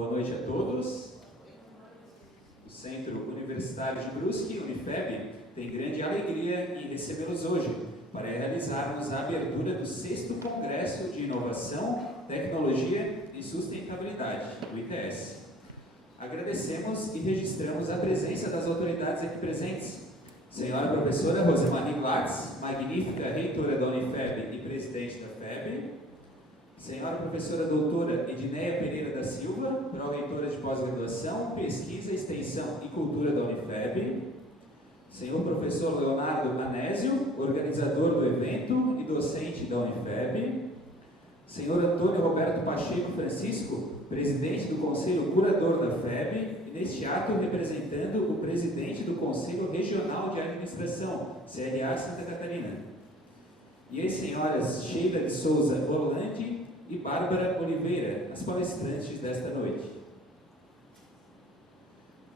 Boa noite a todos. O Centro Universitário de Brusque, Unifeb, tem grande alegria em recebê-los hoje para realizarmos a abertura do 6º Congresso de Inovação, Tecnologia e Sustentabilidade, o ITS. Agradecemos e registramos a presença das autoridades aqui presentes. Senhora Professora Rosemary Glatz, magnífica reitora da Unifeb e presidente da FEB. Senhora Professora Doutora Edneia Pereira da Silva, pró-reitora de pós-graduação, pesquisa, extensão e cultura da Unifeb. Senhor Professor Leonardo Anésio, organizador do evento e docente da Unifeb. Senhor Antônio Roberto Pacheco Francisco, presidente do Conselho Curador da FEB, e neste ato representando o presidente do Conselho Regional de Administração, CRA Santa Catarina. E as senhoras Sheila de Souza Orlandi e Bárbara Oliveira, as palestrantes desta noite.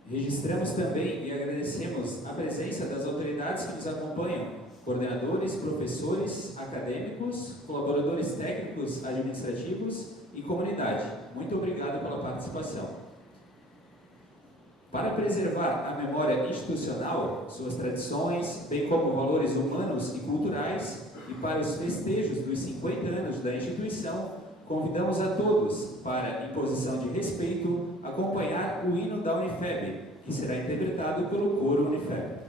Registramos também e agradecemos a presença das autoridades que nos acompanham, coordenadores, professores, acadêmicos, colaboradores técnicos, administrativos e comunidade. Muito obrigado pela participação. Para preservar a memória institucional, suas tradições, bem como valores humanos e culturais, e para os festejos dos 50 anos da instituição, convidamos a todos para, em posição de respeito, acompanhar o hino da Unifeb, que será interpretado pelo coro Unifeb.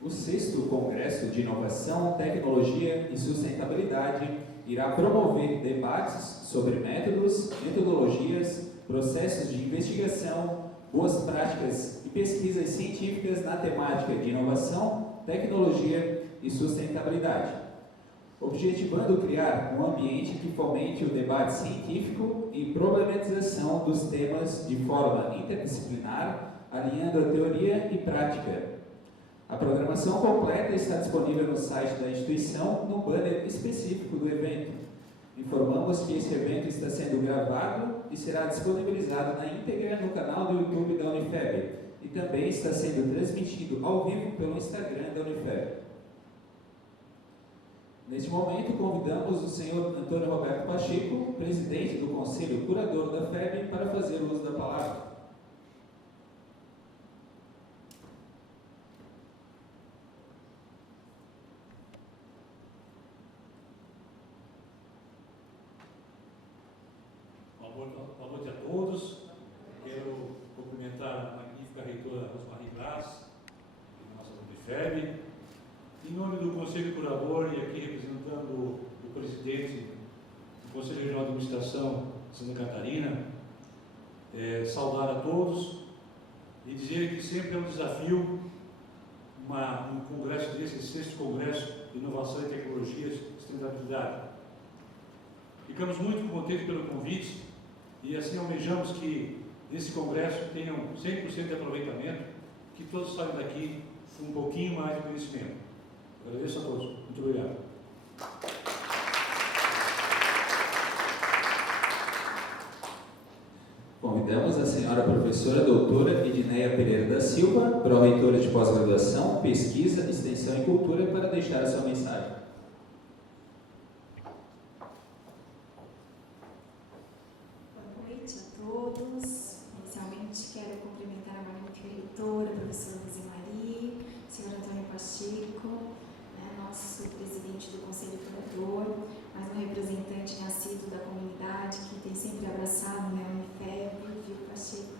O 6º Congresso de Inovação, Tecnologia e Sustentabilidade irá promover debates sobre métodos, metodologias, processos de investigação, boas práticas e pesquisas científicas na temática de inovação, tecnologia e sustentabilidade, objetivando criar um ambiente que fomente o debate científico e problematização dos temas de forma interdisciplinar, alinhando a teoria e prática. A programação completa está disponível no site da instituição, no banner específico do evento. Informamos que esse evento está sendo gravado e será disponibilizado na íntegra no canal do YouTube da Unifeb e também está sendo transmitido ao vivo pelo Instagram da Unifeb. Neste momento, convidamos o senhor Antônio Roberto Pacheco, presidente do Conselho Curador da FEB, para fazer uso da palavra. Boa noite a todos. Quero cumprimentar a magnífica reitora Rosemarie Glatz, da nossa Unifeb. Em nome do Conselho Curador e aqui representando o presidente do Conselho Regional de Administração de Santa Catarina, saudar a todos e dizer que sempre é um desafio um congresso desse, sexto Congresso de Inovação e Tecnologias e Sustentabilidade. Ficamos muito contentes pelo convite e assim almejamos que nesse congresso tenham 100% de aproveitamento, que todos saiam daqui com um pouquinho mais de conhecimento. Agradeço a todos. Muito obrigado. Convidamos a senhora professora doutora Edneia Pereira da Silva, pró-reitora de pós-graduação, pesquisa, extensão e cultura, para deixar a sua mensagem. Inicialmente quero cumprimentar a magnífica reitora, a professora Rosemarie, o senhor Antônio Pacheco, nosso presidente do Conselho Curador, mais um representante nascido da comunidade que tem sempre abraçado a Unifeb, viu, Pacheco,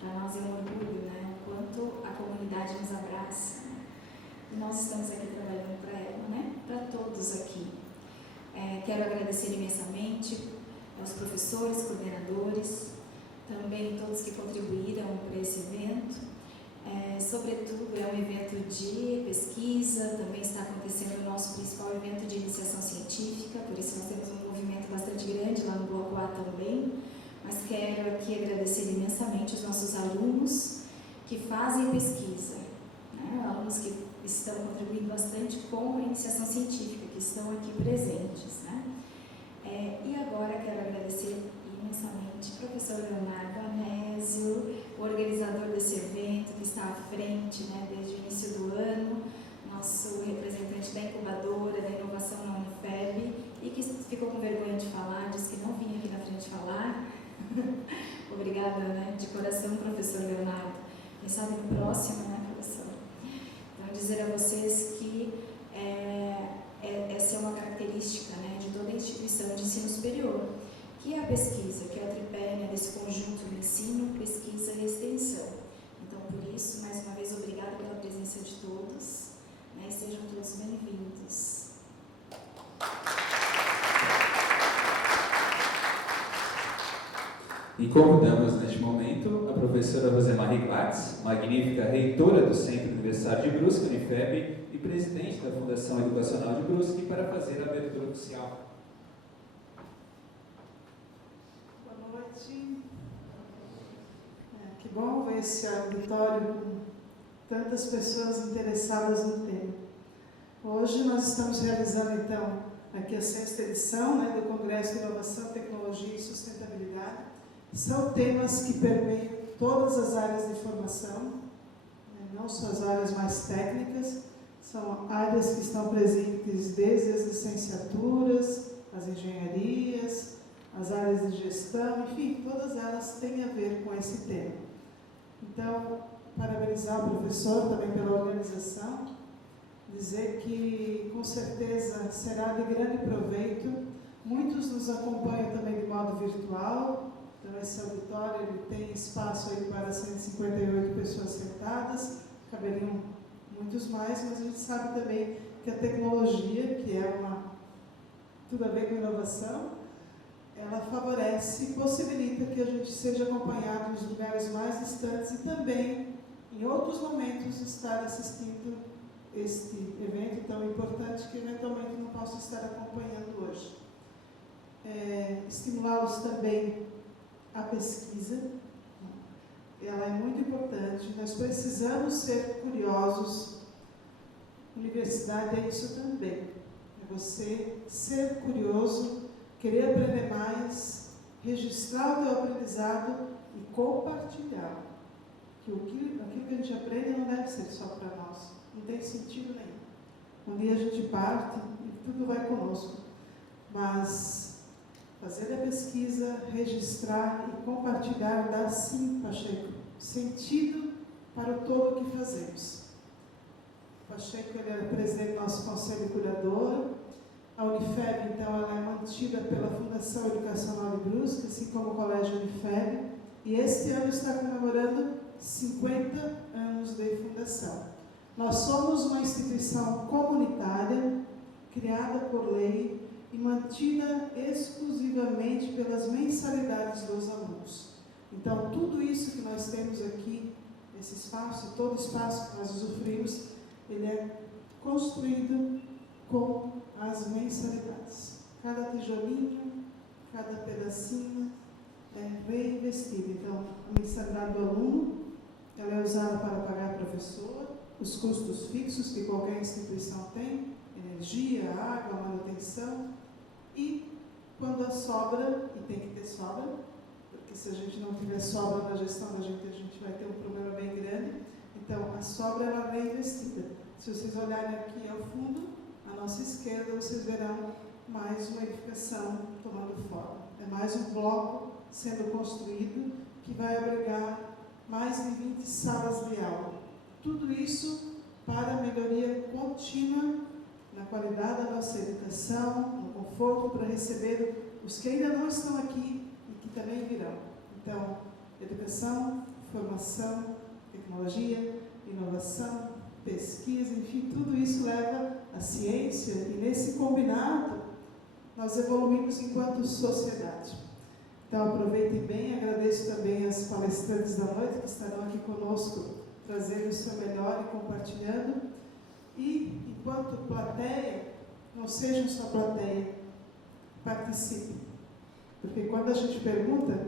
Para nós é um orgulho, o quanto a comunidade nos abraça, E nós estamos aqui trabalhando para ela, Para todos aqui. Quero agradecer imensamente aos professores, coordenadores, também todos que contribuíram para esse evento. Sobretudo, é um evento de pesquisa, também está acontecendo o nosso principal evento de iniciação científica, por isso nós temos um movimento bastante grande lá no Bloco A também, mas quero aqui agradecer imensamente os nossos alunos que fazem pesquisa, alunos que estão contribuindo bastante com a iniciação científica, que estão aqui presentes, E agora quero agradecer imensamente ao professor Leonardo Anésio, o organizador desse evento, que está à frente desde o início do ano, nosso representante da incubadora, da inovação na Unifeb, e que ficou com vergonha de falar, disse que não vinha aqui na frente falar. Obrigada, de coração, professor Leonardo. Quem sabe no próximo, professor? Então, dizer a vocês que essa é uma característica de toda a instituição de ensino superior, que é a pesquisa, que é o tripé desse conjunto do ensino, pesquisa e extensão. Então, por isso, mais uma vez, obrigada pela presença de todos, e sejam todos bem-vindos. E convidamos neste momento a professora Rosemarie Glatz, magnífica reitora do Centro Universitário de Brusque, Unifeb, e presidente da Fundação Educacional de Brusque, para fazer a abertura oficial. Boa noite. Que bom ver esse auditório com tantas pessoas interessadas no tema. Hoje nós estamos realizando, então, aqui a 6ª edição do Congresso de Inovação, Tecnologia e Sustentabilidade. São temas que permeiam todas as áreas de formação, não só as áreas mais técnicas, são áreas que estão presentes desde as licenciaturas, as engenharias, as áreas de gestão, enfim, todas elas têm a ver com esse tema. Então, parabenizar o professor também pela organização, dizer que com certeza será de grande proveito. Muitos nos acompanham também de modo virtual. Então, esse auditório ele tem espaço aí para 158 pessoas sentadas, caberiam muitos mais, mas a gente sabe também que a tecnologia, que é tudo a ver com inovação, ela favorece e possibilita que a gente seja acompanhado nos lugares mais distantes e também, em outros momentos, estar assistindo este evento tão importante que eventualmente não posso estar acompanhando hoje. Estimulá-los também à pesquisa. Ela é muito importante, nós precisamos ser curiosos. Universidade é isso também, é você ser curioso, querer aprender mais, registrar o teu aprendizado e compartilhar. Que aquilo que a gente aprende não deve ser só para nós, não tem sentido nenhum. Um dia a gente parte e tudo vai conosco, mas fazer a pesquisa, registrar e compartilhar dá sim, Pacheco, sentido para o todo que fazemos. O Pacheco ele é presidente do nosso conselho curador. A Unifeb, então, ela é mantida pela Fundação Educacional de Brusque, assim como o Colégio Unifeb, e este ano está comemorando 50 anos de fundação. Nós somos uma instituição comunitária, criada por lei e mantida exclusivamente pelas mensalidades dos alunos. Então, tudo isso que nós temos aqui, esse espaço, todo espaço que nós usufruímos, ele é construído com as mensalidades. Cada tijolinho, cada pedacinho é reinvestido. Então, a mensalidade do aluno, ela é usada para pagar professor, os custos fixos que qualquer instituição tem, energia, água, manutenção, e quando sobra, e tem que ter sobra, porque se a gente não tiver sobra na gestão da gente, a gente vai ter um problema bem grande. Então, a sobra ela é reinvestida. Se vocês olharem aqui ao fundo, à nossa esquerda, vocês verão mais uma edificação tomando forma. É mais um bloco sendo construído que vai abrigar mais de 20 salas de aula. Tudo isso para a melhoria contínua na qualidade da nossa educação, no conforto para receber os que ainda não estão aqui e que também virão. Então, educação, formação, tecnologia, inovação, pesquisa, enfim, tudo isso leva à ciência e nesse combinado nós evoluímos enquanto sociedade. Então, aproveitem bem, agradeço também as palestrantes da noite que estarão aqui conosco, trazendo o seu melhor e compartilhando. E, enquanto plateia, não sejam só plateia, participem. Porque quando a gente pergunta,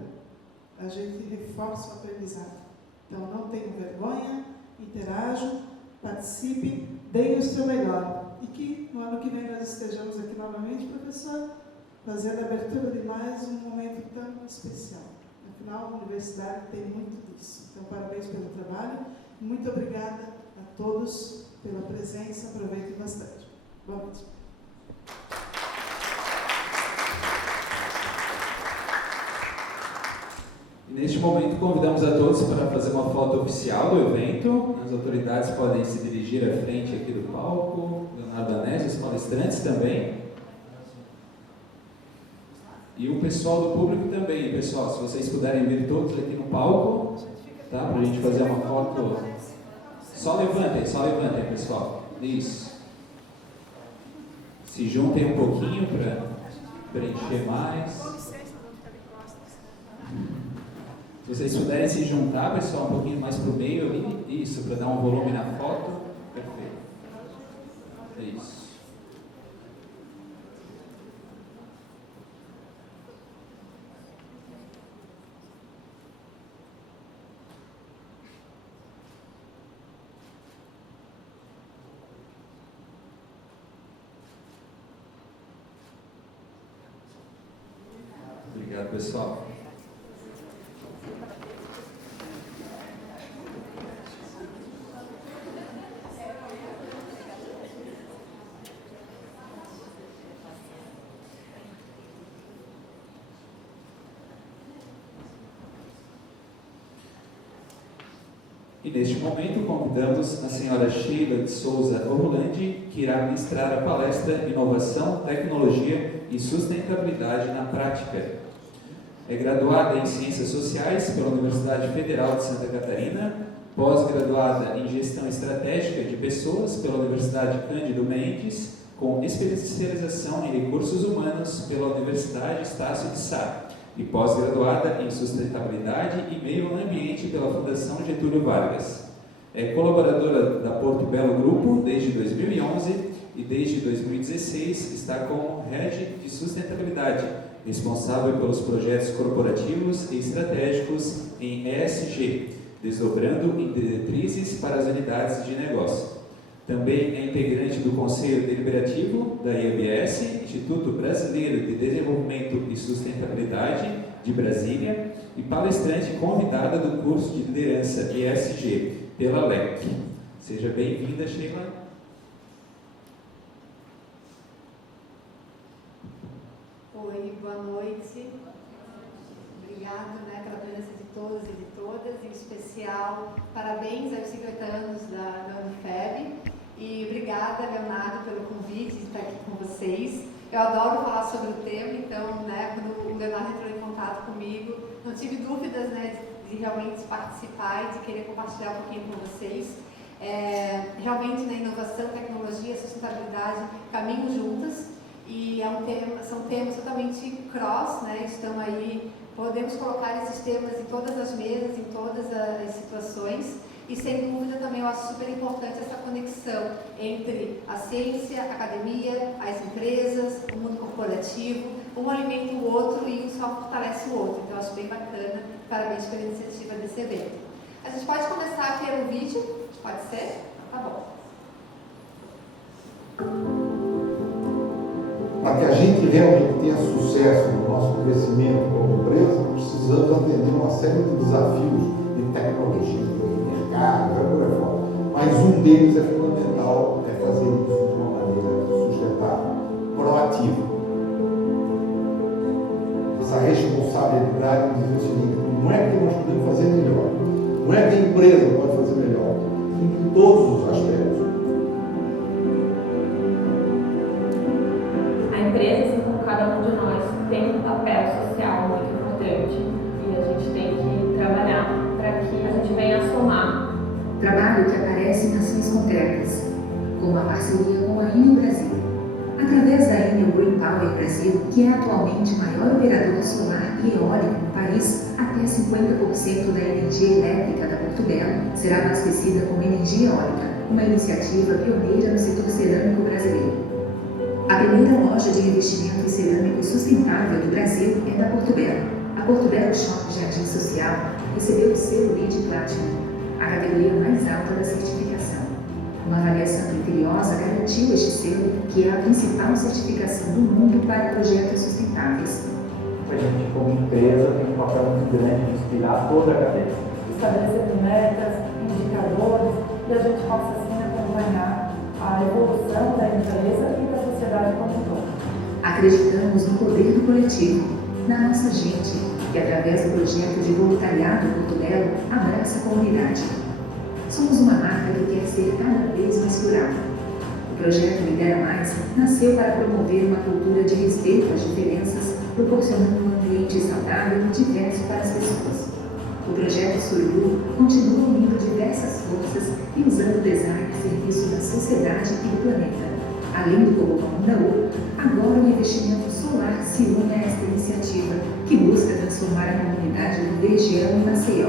a gente reforça o aprendizado. Então, não tenham vergonha, interajam, participem, deem o seu melhor. E que no ano que vem nós estejamos aqui novamente, professor, fazendo a abertura de mais um momento tão especial. Afinal, a universidade tem muito disso. Então, parabéns pelo trabalho. Muito obrigada a todos pela presença. Aproveitem bastante. Boa noite. E neste momento convidamos a todos para fazer uma foto oficial do evento. As autoridades podem se dirigir à frente aqui do palco, Leonardo Anésio, os palestrantes também. E o pessoal do público também. Pessoal, se vocês puderem vir todos aqui no palco, tá? Para a gente fazer uma foto. Só levantem, pessoal. Isso. Se juntem um pouquinho para preencher mais. Se vocês puderem se juntar, pessoal, um pouquinho mais para o meio ali, isso, para dar um volume na foto. Perfeito. Isso. Obrigado, pessoal. E neste momento convidamos a senhora Sheila de Souza Orlandi, que irá ministrar a palestra Inovação, Tecnologia e Sustentabilidade na Prática. É graduada em Ciências Sociais pela Universidade Federal de Santa Catarina, pós-graduada em Gestão Estratégica de Pessoas pela Universidade Cândido Mendes, com especialização em Recursos Humanos pela Universidade Estácio de Sá, e pós-graduada em Sustentabilidade e Meio Ambiente pela Fundação Getúlio Vargas. É colaboradora da Porto Belo Grupo desde 2011 e desde 2016 está como Head de Sustentabilidade, responsável pelos projetos corporativos e estratégicos em ESG, desdobrando em diretrizes para as unidades de negócio. Também é integrante do Conselho Deliberativo da IABS, Instituto Brasileiro de Desenvolvimento e Sustentabilidade de Brasília, e palestrante convidada do curso de liderança ESG pela LEC. Seja bem-vinda, Sheila. Oi, boa noite. Obrigado, pela presença de todos e de todas, em especial, parabéns aos 50 anos da Unifeb e obrigada, Leonardo, pelo convite de estar aqui com vocês. Eu adoro falar sobre o tema, então, quando o Leonardo entrou em contato comigo, não tive dúvidas, de realmente participar e de querer compartilhar um pouquinho com vocês. Realmente, na inovação, tecnologia, sustentabilidade caminham juntas e são temas totalmente cross, estão aí, podemos colocar esses temas em todas as mesas, em todas as situações. E, sem dúvida, também eu acho super importante essa conexão entre a ciência, a academia, as empresas, o mundo corporativo. Um alimenta o outro e um só fortalece o outro. Então, eu acho bem bacana. Parabéns pela iniciativa desse evento. A gente pode começar pelo vídeo? Pode ser? Tá bom. Para que a gente realmente tenha sucesso no nosso crescimento como empresa, precisamos atender uma série de desafios de tecnologia, mas um deles é fundamental, é fazer isso de uma maneira sustentável, proativa. Essa responsabilidade diz o seguinte: não é que nós podemos fazer melhor, não é que a empresa pode fazer melhor, em todos os aspectos. A empresa, assim como cada um de nós, tem um papel social muito importante e a gente tem que trabalhar para que a gente venha a somar. Trabalho que aparece em ações concretas, como a parceria com a Enel Brasil. Através da Enel Green Power Brasil, que é atualmente o maior operador solar e eólico no país, até 50% da energia elétrica da Porto Belo será abastecida com energia eólica, uma iniciativa pioneira no setor cerâmico brasileiro. A primeira loja de revestimento em cerâmico sustentável do Brasil é da Porto Belo. A Porto Belo Shop Jardim Social recebeu o selo LEED Platinum, a categoria mais alta da certificação. Uma avaliação criteriosa garantiu este selo, que é a principal certificação do mundo para projetos sustentáveis. A gente, como empresa, tem um papel muito grande de inspirar toda a cadeia. Estabelecer metas, indicadores, e a gente possa assim acompanhar a evolução da empresa e da sociedade como um todo. Acreditamos no poder do coletivo, na nossa gente, que através do projeto de voluntariado Porto Belo abraça a comunidade. Somos uma marca que quer ser cada vez mais plural. O projeto Lidera Mais nasceu para promover uma cultura de respeito às diferenças, proporcionando um ambiente saudável e diverso para as pessoas. O projeto Sururu continua unindo diversas forças e usando o design a serviço da sociedade e do planeta. Além do Cobocão Mundaú, agora o investimento solar se une a esta iniciativa, que busca transformar a comunidade do Vergel em Maceió.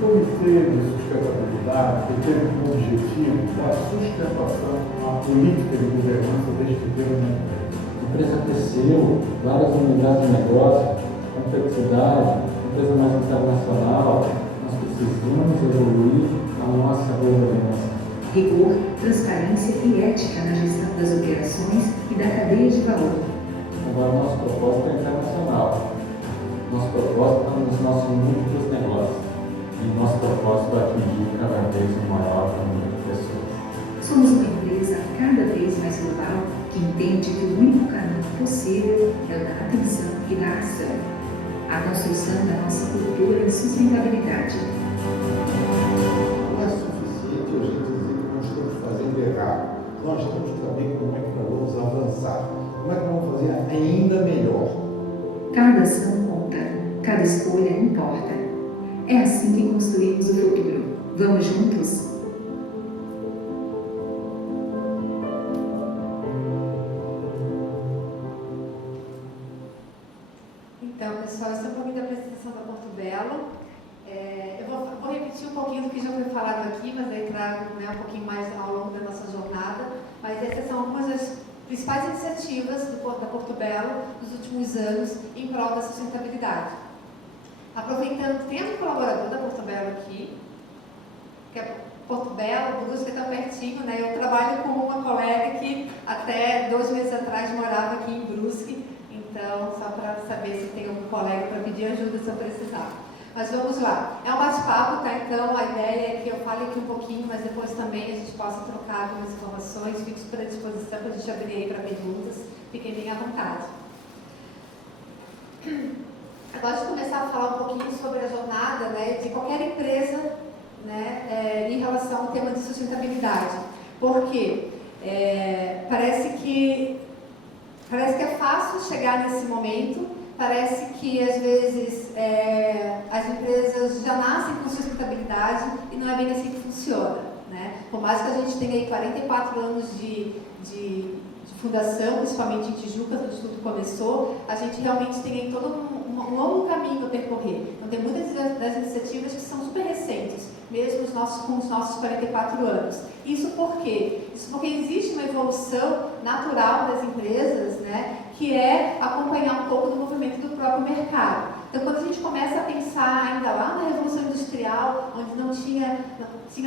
O Comitê de Sustentabilidade teve como objetivo a sustentação na política de governança deste pequeno momento. A empresa cresceu, várias unidades de negócio, complexidade, empresa mais internacional, nós precisamos evoluir a nossa governança. Rigor, transparência e ética na gestão das operações e da cadeia de valor. Agora, nosso propósito é internacional. Nosso propósito está nos nossos múltiplos negócios. E nosso propósito é atingir cada vez um maior número de pessoas. Somos uma empresa cada vez mais global que entende que o único caminho possível é o da atenção e da ação. A construção da nossa cultura de sustentabilidade. Não é suficiente a gente dizer que nós estamos fazendo errado. Nós temos que saber como é que nós vamos avançar. Como é que vamos fazer ainda melhor. Cada ação conta, cada escolha importa. É assim que construímos o futuro. Vamos juntos? Então, pessoal, esse é um pouquinho da apresentação da Porto Belo. Eu vou repetir repetir um pouquinho do que já foi falado aqui, mas aí trago, né, um pouquinho mais ao longo da nossa jornada. Mas essas são algumas das principais iniciativas da Porto Belo nos últimos anos em prol da sustentabilidade. Aproveitando, tem um colaborador da Porto Belo aqui, que é Porto Belo, Brusque, tão pertinho, né? Eu trabalho com uma colega que até 2 meses atrás morava aqui em Brusque, então só para saber se tem algum colega para pedir ajuda se eu precisar. Mas vamos lá. É um bate-papo, tá? Então a ideia é que eu fale aqui um pouquinho, mas depois também a gente possa trocar algumas informações. Fico super à disposição para a gente abrir aí para perguntas. Fiquem bem à vontade. Eu gosto de começar a falar um pouquinho sobre a jornada, né, de qualquer empresa, né, em relação ao tema de sustentabilidade. Porque parece que é fácil chegar nesse momento. Parece que, às vezes, as empresas já nascem com sustentabilidade e não é bem assim que funciona, né? Por mais que a gente tenha aí 44 anos de fundação, principalmente em Tijuca, onde tudo começou, a gente realmente tem aí todo um longo caminho a percorrer. Então, tem muitas das iniciativas que são super recentes, mesmo com os nossos 44 anos. Isso por quê? Isso porque existe uma evolução natural das empresas, né, que é acompanhar um pouco do movimento do próprio mercado. Então, quando a gente começa a pensar ainda lá na Revolução Industrial, onde não tinha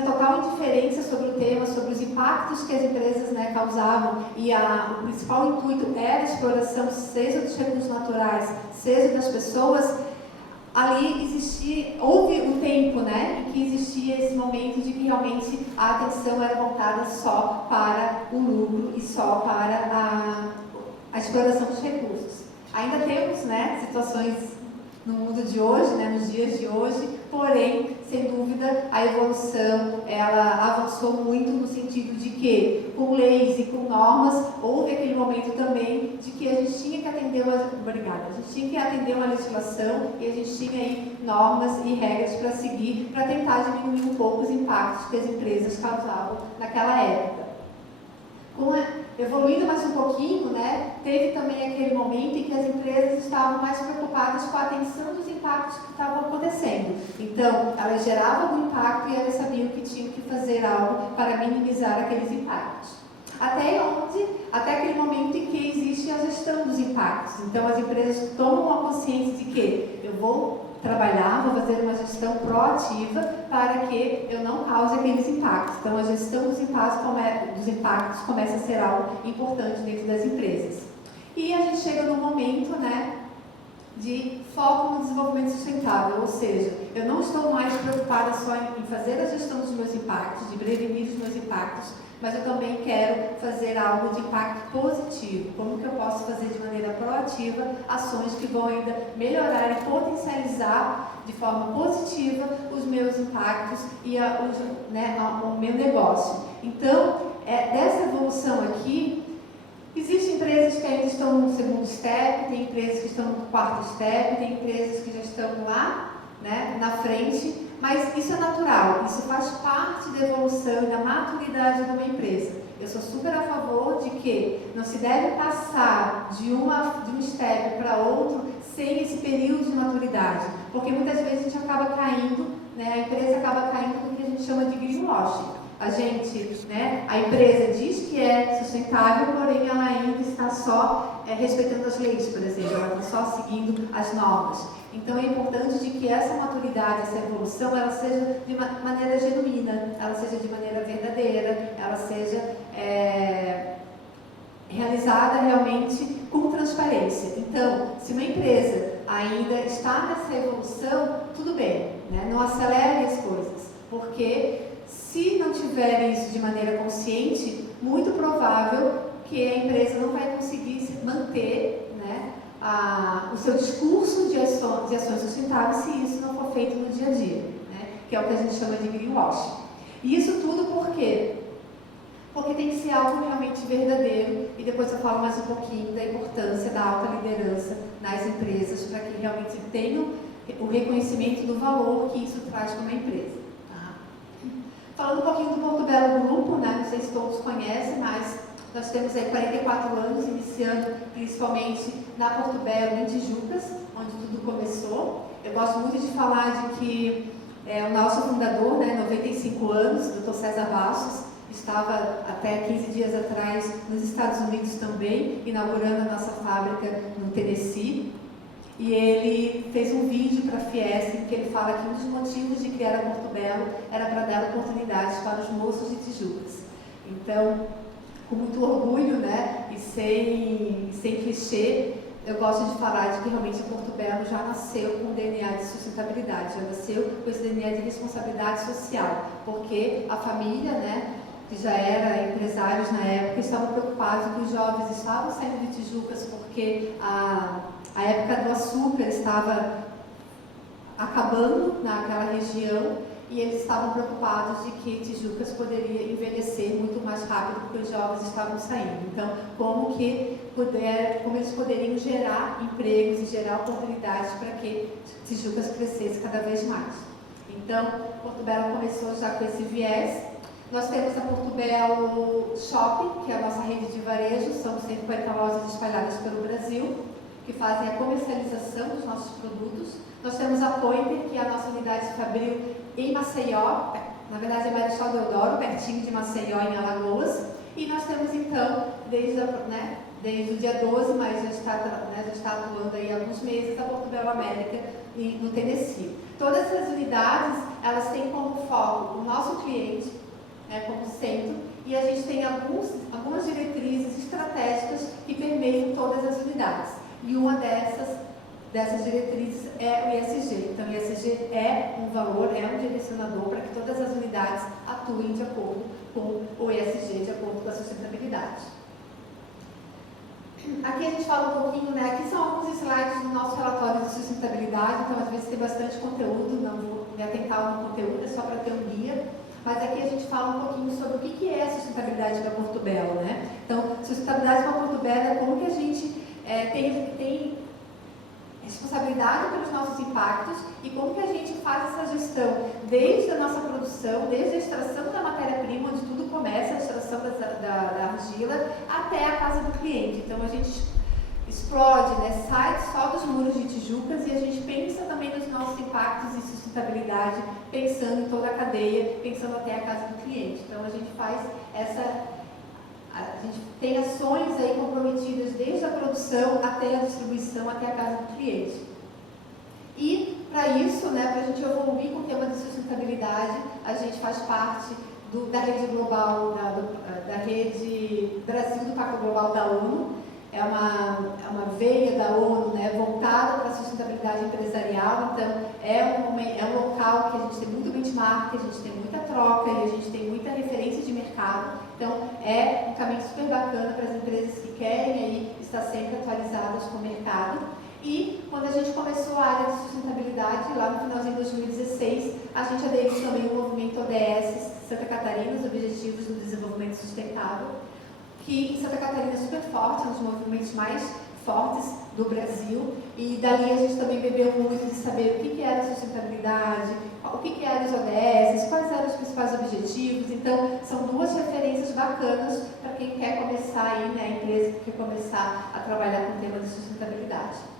total indiferença sobre o tema, sobre os impactos que as empresas, né, causavam, e o principal intuito era a exploração, seja dos recursos naturais, seja das pessoas, ali houve um tempo, né, em que existia esse momento de que realmente a atenção era voltada só para o lucro e só para a exploração dos recursos. Ainda temos, né, situações no mundo de hoje, né, nos dias de hoje, porém, sem dúvida, a evolução ela avançou muito no sentido de que, com leis e com normas, houve aquele momento também de que a gente tinha que atender uma legislação e a gente tinha aí normas e regras para seguir, para tentar diminuir um pouco os impactos que as empresas causavam naquela época. Evoluindo mais um pouquinho, né, teve também aquele momento em que as empresas estavam mais preocupadas com a atenção dos impactos que estavam acontecendo. Então, elas geravam algum impacto e elas sabiam que tinham que fazer algo para minimizar aqueles impactos. Até aquele momento em que existe a gestão dos impactos. Então, as empresas tomam a consciência de que eu vou trabalhar, vou fazer uma gestão proativa para que eu não cause aqueles impactos. Então, a gestão dos impactos começa a ser algo importante dentro das empresas. E a gente chega no momento, né, de foco no desenvolvimento sustentável, ou seja, eu não estou mais preocupada só em fazer a gestão dos meus impactos, de prevenir os meus impactos, mas eu também quero fazer algo de impacto positivo. Como que eu posso fazer de maneira proativa ações que vão ainda melhorar e potencializar de forma positiva os meus impactos e o meu negócio. Então, dessa evolução aqui, existem empresas que ainda estão no segundo step, tem empresas que estão no quarto step, tem empresas que já estão lá, né, na frente, mas isso é natural, isso faz parte da evolução e da maturidade de uma empresa. Eu sou super a favor de que não se deve passar de um step para outro sem esse período de maturidade, porque muitas vezes a gente acaba caindo, né, a empresa acaba caindo no que a gente chama de greenwashing. A empresa diz que é sustentável, porém ela ainda está só respeitando as leis, por exemplo, ela está só seguindo as normas. Então é importante de que essa maturidade, essa evolução, ela seja de maneira genuína, ela seja de maneira verdadeira, ela seja realizada realmente com transparência. Então, se uma empresa ainda está nessa evolução, tudo bem, né? Não acelere as coisas, porque se não tiver isso de maneira consciente, muito provável que a empresa não vai conseguir manter, né, o seu discurso de ações sustentáveis se isso não for feito no dia a dia, né, que é o que a gente chama de greenwashing. E isso tudo por quê? Porque tem que ser algo realmente verdadeiro, e depois eu falo mais um pouquinho da importância da alta liderança nas empresas para que realmente tenham o reconhecimento do valor que isso traz para uma empresa. Falando um pouquinho do Porto Belo Grupo, né? Não sei se todos conhecem, mas nós temos aí 44 anos, iniciando principalmente na Porto Belo, em Tijucas, onde tudo começou. Eu gosto muito de falar de que O nosso fundador, 95 anos, Dr. César Bastos, estava até 15 dias atrás nos Estados Unidos também, inaugurando a nossa fábrica no Tennessee. E ele fez um vídeo para a Fiesp, que ele fala que um dos motivos de criar a Porto Belo era para dar oportunidades para os moços de Tijucas. Então, com muito orgulho, e sem clichê, eu gosto de falar de que realmente a Porto Belo já nasceu com o DNA de sustentabilidade, já nasceu com esse DNA de responsabilidade social, porque a família, que já era empresários na época, estavam preocupados que os jovens estavam saindo de Tijucas porque a época do açúcar estava acabando naquela região e eles estavam preocupados de que Tijucas poderia envelhecer muito mais rápido porque os jovens estavam saindo. Então, como eles poderiam gerar empregos e gerar oportunidades para que Tijucas crescesse cada vez mais. Então, Porto Belo começou já com esse viés. Nós temos a Porto Belo Shopping, que é a nossa rede de varejo, são 140 lojas espalhadas pelo Brasil, que fazem a comercialização dos nossos produtos. Nós temos a Pointer, que é a nossa unidade fabril em Maceió, na verdade é Marechal Deodoro, pertinho de Maceió, em Alagoas. E nós temos então, desde o dia 12, mas já está atuando aí há alguns meses, a Porto Belo América no Tennessee. Todas essas unidades, elas têm como foco o nosso cliente, como centro, e a gente tem algumas diretrizes estratégicas que permeiam todas as unidades. E uma dessas diretrizes é o ESG. Então, o ESG é um valor, é um direcionador para que todas as unidades atuem de acordo com o ESG, de acordo com a sustentabilidade. Aqui a gente fala um pouquinho, aqui são alguns slides do nosso relatório de sustentabilidade, então às vezes tem bastante conteúdo, não vou me atentar no conteúdo, é só para ter um guia. Mas aqui a gente fala um pouquinho sobre o que é a sustentabilidade para Porto Belo, Então, sustentabilidade para Porto Belo é como que a gente tem responsabilidade pelos nossos impactos e como que a gente faz essa gestão desde a nossa produção, desde a extração da matéria-prima, onde tudo começa, a extração da argila, até a casa do cliente. Então, a gente explode, sai só dos muros de Tijucas e a gente pensa também nos nossos impactos em sustentabilidade, pensando em toda a cadeia, pensando até a casa do cliente. Então, a gente faz a gente tem ações aí comprometidas desde a produção até a distribuição, até a casa do cliente. E, para isso, para a gente evoluir com o tema de sustentabilidade, a gente faz parte da rede global, da rede Brasil do Pacto Global da ONU. É uma veia da ONU, voltada para a sustentabilidade empresarial. Então, é um local que a gente tem muito benchmark, que a gente tem muita troca e a gente tem muita referência de mercado. Então, é um caminho super bacana para as empresas que querem aí estar sempre atualizadas com o mercado. E, quando a gente começou a área de sustentabilidade, lá no finalzinho de 2016, a gente aderiu também ao movimento ODS Santa Catarina, os Objetivos do Desenvolvimento Sustentável, que em Santa Catarina é super forte, é um dos movimentos mais fortes do Brasil, e dali a gente também bebeu muito de saber o que era a sustentabilidade, o que eram os ODS, quais eram os principais objetivos. Então, são duas referências bacanas para quem quer começar aí, a empresa que quer começar a trabalhar com o tema de sustentabilidade.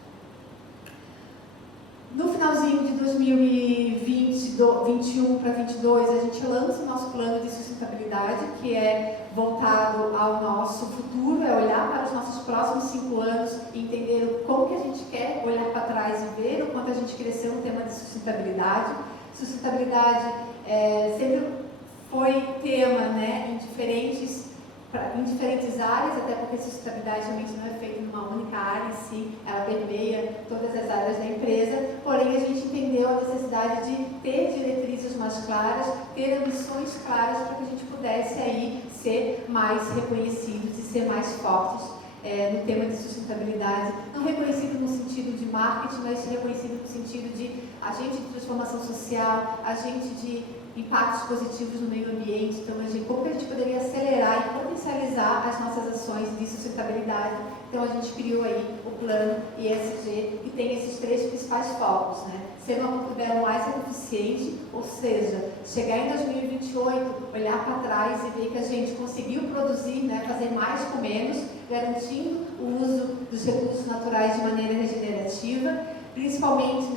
No finalzinho de 2021 para 2022, a gente lança o nosso plano de sustentabilidade, que é voltado ao nosso futuro, é olhar para os nossos próximos 5 anos e entender como que a gente quer olhar para trás e ver o quanto a gente cresceu no tema de sustentabilidade. Sustentabilidade sempre foi tema em diferentes áreas, até porque sustentabilidade realmente não é feita numa única área em si, ela permeia todas as áreas da empresa, porém a gente entendeu a necessidade de ter diretrizes mais claras, ter ambições claras para que a gente pudesse aí ser mais reconhecidos e ser mais fortes no tema de sustentabilidade, não reconhecido no sentido de marketing, mas reconhecido no sentido de agente de transformação social, agente de impactos positivos no meio ambiente. Então, como que a gente poderia acelerar e potencializar as nossas ações de sustentabilidade. Então, a gente criou aí o plano ESG e tem esses 3 principais focos, Ser uma Porto Belo mais eficiente, ou seja, chegar em 2028, olhar para trás e ver que a gente conseguiu produzir, fazer mais com menos, garantindo o uso dos recursos naturais de maneira regenerativa, principalmente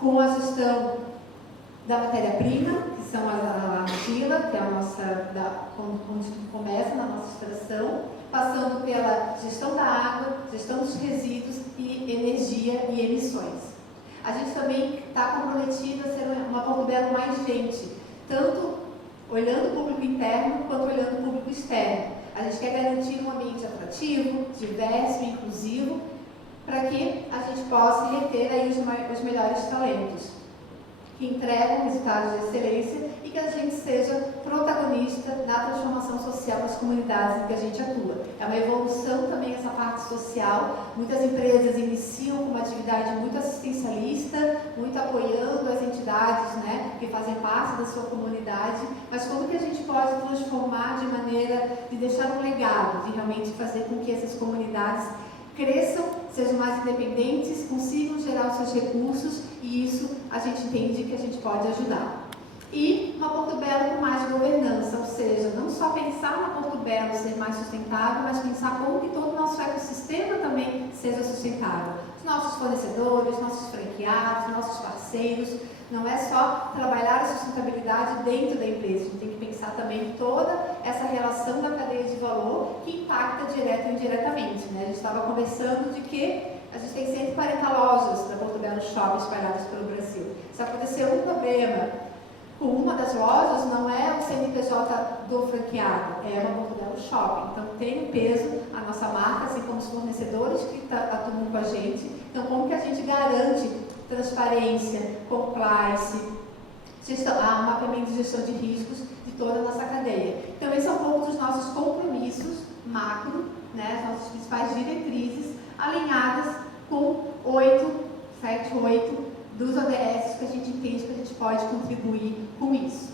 com a gestão da matéria-prima, que são a argila, que é a nossa, onde começa na nossa extração, passando pela gestão da água, gestão dos resíduos e energia e emissões. A gente também está comprometido a ser uma Porto Belo mais gente, tanto olhando o público interno quanto olhando o público externo. A gente quer garantir um ambiente atrativo, diverso e inclusivo, para que a gente possa reter aí os melhores talentos, que entregam resultados de excelência e que a gente seja protagonista na transformação social das comunidades em que a gente atua. É uma evolução também essa parte social. Muitas empresas iniciam com uma atividade muito assistencialista, muito apoiando as entidades, né, que fazem parte da sua comunidade, mas como que a gente pode transformar de maneira de deixar um legado, de realmente fazer com que essas comunidades cresçam, sejam mais independentes, consigam gerar os seus recursos, e isso a gente entende que a gente pode ajudar. E uma Porto Belo com mais governança, ou seja, não só pensar na Porto Belo ser mais sustentável, mas pensar como que todo o nosso ecossistema também seja sustentável. Os nossos fornecedores, nossos franqueados, nossos parceiros. Não é só trabalhar a sustentabilidade dentro da empresa, a gente tem que pensar também toda essa relação da cadeia de valor que impacta direto e indiretamente, né? A gente estava conversando de que a gente tem 140 lojas da Porto Belo Shopping espalhadas pelo Brasil. Se acontecer um problema com uma das lojas, não é o CNPJ do franqueado, é uma Porto Belo Shopping. Então tem um peso a nossa marca, assim como os fornecedores que atuam com a gente. Então como que a gente garante transparência, compliance, mapeamento de gestão de riscos de toda a nossa cadeia. Então, esse é um pouco dos nossos compromissos macro, né, as nossas principais diretrizes, alinhadas com 7, 8 dos ODS que a gente entende que a gente pode contribuir com isso.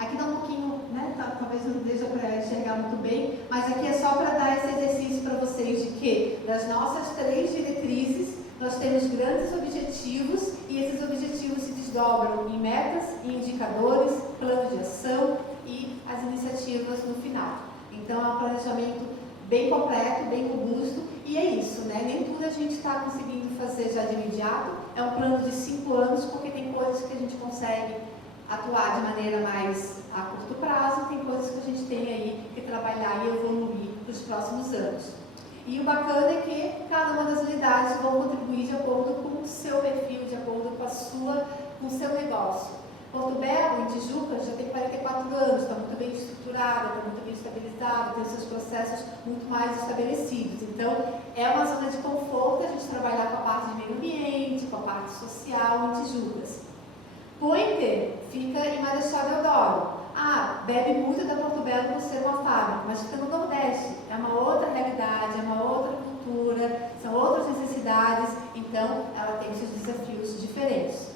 Aqui dá um pouquinho, né, talvez não deixa para enxergar muito bem, mas aqui é só para dar esse exercício para vocês de que, das nossas 3 diretrizes, nós temos grandes objetivos e esses objetivos se desdobram em metas, em indicadores, plano de ação e as iniciativas no final. Então é um planejamento bem completo, bem robusto e é isso, né? Nem tudo a gente está conseguindo fazer já de imediato, é um plano de 5 anos porque tem coisas que a gente consegue atuar de maneira mais a curto prazo, tem coisas que a gente tem aí que trabalhar e evoluir nos próximos anos. E o bacana é que cada uma das unidades vão contribuir de acordo com o seu perfil, de acordo com o seu negócio. Porto Belo, em Tijuca, já tem 44 anos, está muito bem estruturada, está muito bem estabilizada, tem seus processos muito mais estabelecidos. Então, é uma zona de conforto a gente trabalhar com a parte de meio ambiente, com a parte social em Tijucas. Pointer fica em Marechal Deodoro. Bebe muito da Porto Belo por ser uma fábrica, mas fica no Nordeste. É uma outra realidade, é uma outra cultura, são outras necessidades, então ela tem seus desafios diferentes.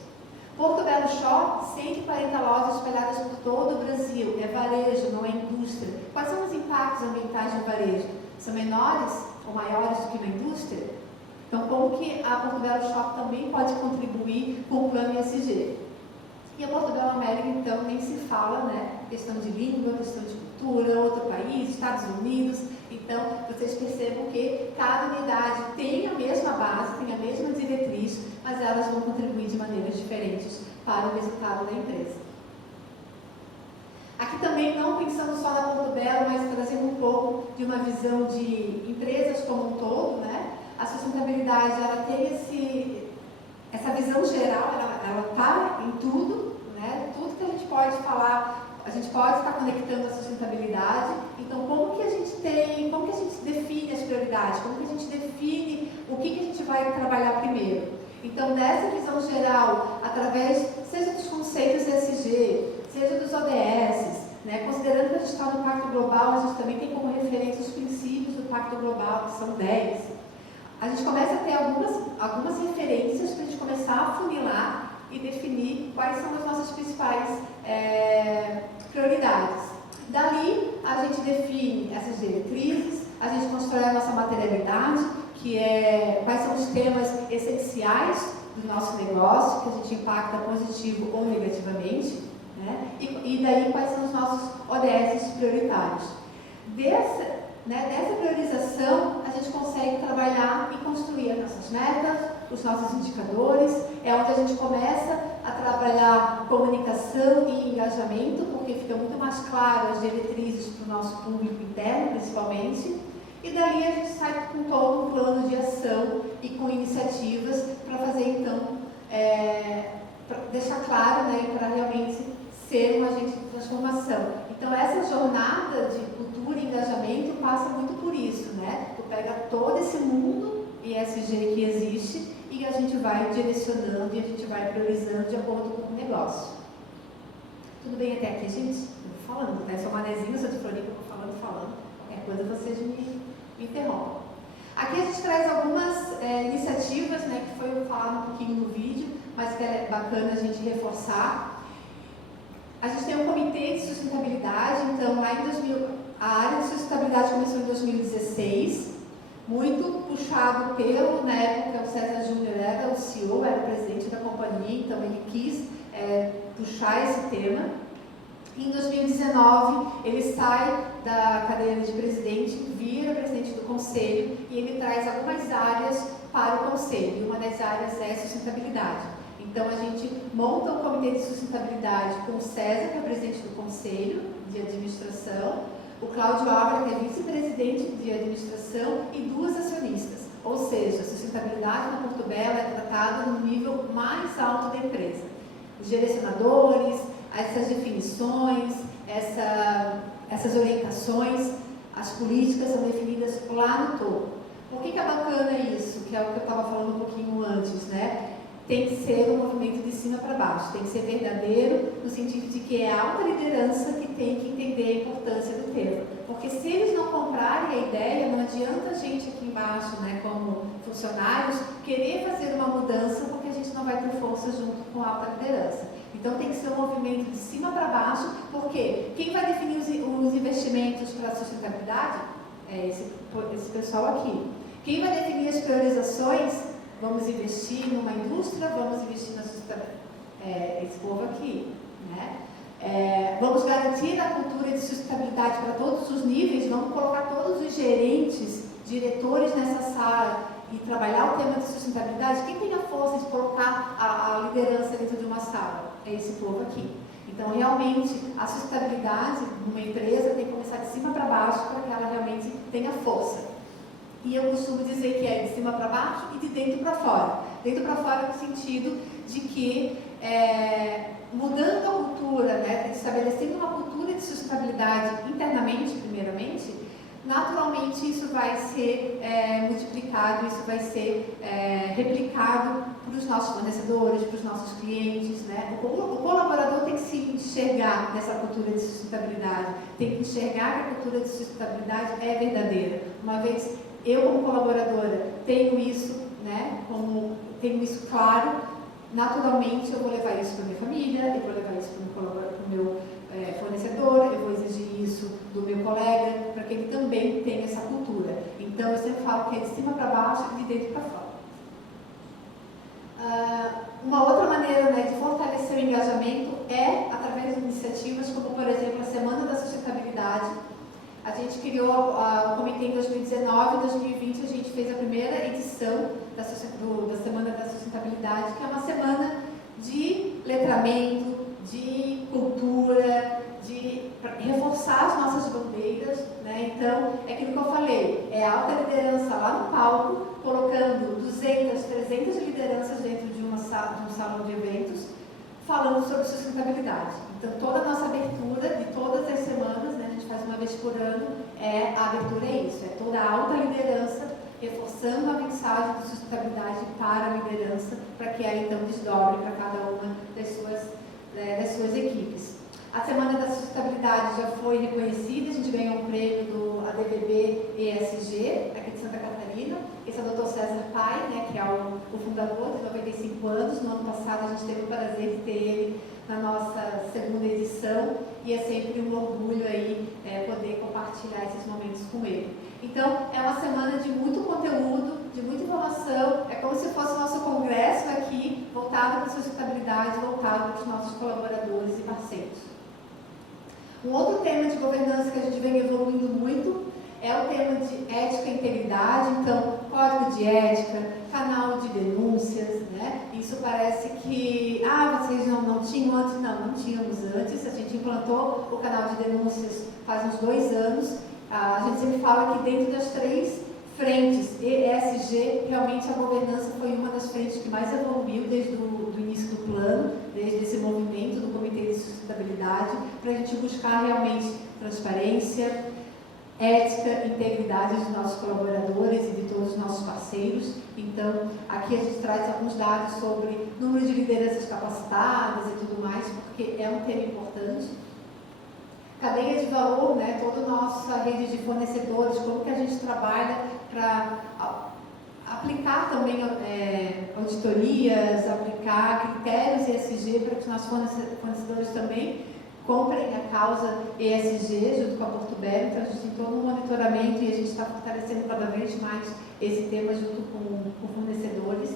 Porto Belo Shopping, 140 lojas espalhadas por todo o Brasil. É varejo, não é indústria. Quais são os impactos ambientais do varejo? São menores ou maiores do que na indústria? Então, como que a Porto Belo Shopping também pode contribuir com o plano ESG? E a Porto Belo América, então, nem se fala, né? Questão de língua, questão de cultura, outro país, Estados Unidos. Então, vocês percebam que cada unidade tem a mesma base, tem a mesma diretriz, mas elas vão contribuir de maneiras diferentes para o resultado da empresa. Aqui também, não pensando só na Porto Belo, mas trazendo um pouco de uma visão de empresas como um todo, né? A sustentabilidade, ela tem essa visão geral, ela está em tudo, né? Tudo que a gente pode falar, a gente pode estar conectando a sustentabilidade. Então, como que a gente define as prioridades? Como que a gente define o que a gente vai trabalhar primeiro? Então, nessa visão geral, através, seja dos conceitos ESG, seja dos ODS, né? Considerando que a gente está no Pacto Global, a gente também tem como referência os princípios do Pacto Global, que são 10. A gente começa a ter algumas referências para a gente começar a funilar e definir quais são as nossas principais prioridades. Dali, a gente define essas diretrizes, a gente constrói a nossa materialidade, que é quais são os temas essenciais do nosso negócio, que a gente impacta positivo ou negativamente, né? E daí quais são os nossos ODS prioritários. Dessa priorização, a gente consegue trabalhar e construir as nossas metas, os nossos indicadores, é onde a gente começa a a trabalhar comunicação e engajamento, porque fica muito mais claro as diretrizes para o nosso público interno, principalmente. E dali a gente sai com todo um plano de ação e com iniciativas para fazer, então, para deixar claro, né, e para realmente ser um agente de transformação. Então, essa jornada de cultura e engajamento passa muito por isso, né? Tu pega todo esse mundo ESG que existe e a gente vai direcionando e a gente vai priorizando de acordo com o negócio. Tudo bem até aqui, gente? Eu vou falando, tá? Eu sou manezinha, sou de Floripa, eu vou falando. Qualquer coisa vocês me interrompam. Aqui a gente traz algumas iniciativas, né, que foi falado um pouquinho no vídeo, mas que é bacana a gente reforçar. A gente tem um comitê de sustentabilidade, então lá a área de sustentabilidade começou em 2016, muito puxado pelo, na época, o César Júnior era o CEO, era o presidente da companhia, então ele quis puxar esse tema. Em 2019, ele sai da cadeira de presidente, vira presidente do conselho e ele traz algumas áreas para o conselho, e uma das áreas é sustentabilidade. Então, a gente monta um comitê de sustentabilidade com o César, que é o presidente do conselho de administração, o Cláudio Álvaro, que é vice-presidente de administração, e 2 acionistas. Ou seja, a sustentabilidade na Porto Belo é tratada no nível mais alto da empresa. Os direcionadores, essas definições, essas orientações, as políticas são definidas lá no topo. Por que é bacana isso? Que é o que eu estava falando um pouquinho antes, né? Tem que ser um movimento de cima para baixo, tem que ser verdadeiro, no sentido de que é a alta liderança que tem que entender a importância do tema. Porque se eles não comprarem a ideia, não adianta a gente aqui embaixo, né, como funcionários, querer fazer uma mudança, porque a gente não vai ter força junto com a alta liderança. Então tem que ser um movimento de cima para baixo, porque quem vai definir os investimentos para a sustentabilidade é esse pessoal aqui. Quem vai definir as priorizações? Vamos investir numa indústria, vamos investir na sustentabilidade. Esse povo aqui, né? Vamos garantir a cultura de sustentabilidade para todos os níveis, vamos colocar todos os gerentes, diretores nessa sala e trabalhar o tema de sustentabilidade. Quem tem a força de colocar a liderança dentro de uma sala? É esse povo aqui. Então, realmente, a sustentabilidade numa empresa tem que começar de cima para baixo para que ela realmente tenha força. E eu costumo dizer que é de cima para baixo e de dentro para fora. Dentro para fora no sentido de que, mudando a cultura, né, estabelecendo uma cultura de sustentabilidade internamente, primeiramente, naturalmente isso vai ser multiplicado, isso vai ser replicado para os nossos fornecedores, para os nossos clientes, né? O colaborador tem que se enxergar nessa cultura de sustentabilidade, tem que enxergar que a cultura de sustentabilidade é verdadeira. Uma vez eu, como colaboradora, tenho isso, né, tenho isso claro, naturalmente eu vou levar isso para a minha família, eu vou levar isso para o meu fornecedor, eu vou exigir isso do meu colega, para que ele também tenha essa cultura. Então, eu sempre falo que é de cima para baixo e de dentro para fora. Uma outra maneira, né, de fortalecer o engajamento é através de iniciativas como, por exemplo, a Semana da Sustentabilidade. A gente criou o comitê em 2019, em 2020 a gente fez a primeira edição da Semana da Sustentabilidade, que é uma semana de letramento, de cultura, de reforçar as nossas bandeiras, né? Então, é aquilo que eu falei, é a alta liderança lá no palco, colocando 200, 300 lideranças dentro de um salão de eventos, falando sobre sustentabilidade. Então, toda a nossa abertura de todas as semanas, né, a gente faz uma vez por ano, a abertura é isso, é toda a alta liderança reforçando a mensagem de sustentabilidade para a liderança, para que ela então desdobre para cada uma das suas equipes. A Semana da Sustentabilidade já foi reconhecida, a gente ganhou um prêmio do ADVB ESG, aqui de Santa Catarina. Esse é o Dr. César Pai, né, que é o fundador, de 95 anos. No ano passado a gente teve o prazer de ter ele na nossa segunda edição e é sempre um orgulho aí poder compartilhar esses momentos com ele. Então, é uma semana de muito conteúdo, de muita informação, é como se fosse o nosso congresso aqui, voltado para a sustentabilidade, voltado para os nossos colaboradores e parceiros. Um outro tema de governança que a gente vem evoluindo muito é o tema de ética e integridade, então, código de ética, canal de denúncias, né? E Isso parece que, vocês não tinham antes. Não tínhamos antes. A gente implantou o canal de denúncias faz uns 2 anos. A gente sempre fala que dentro das 3 frentes, ESG, realmente a governança foi uma das frentes que mais evoluiu desde o início do plano, desde esse movimento do Comitê de Sustentabilidade, para a gente buscar realmente transparência, ética, integridade dos nossos colaboradores e de todos os nossos parceiros. Então, aqui a gente traz alguns dados sobre número de lideranças capacitadas e tudo mais, porque é um tema importante. Cadeia de valor, né, toda a nossa rede de fornecedores, como que a gente trabalha para aplicar também auditorias, aplicar critérios ESG para que os nossos fornecedores também comprem a causa ESG junto com a Porto Belo. Então, a gente tem todo um monitoramento e a gente está fortalecendo cada vez mais esse tema junto com fornecedores.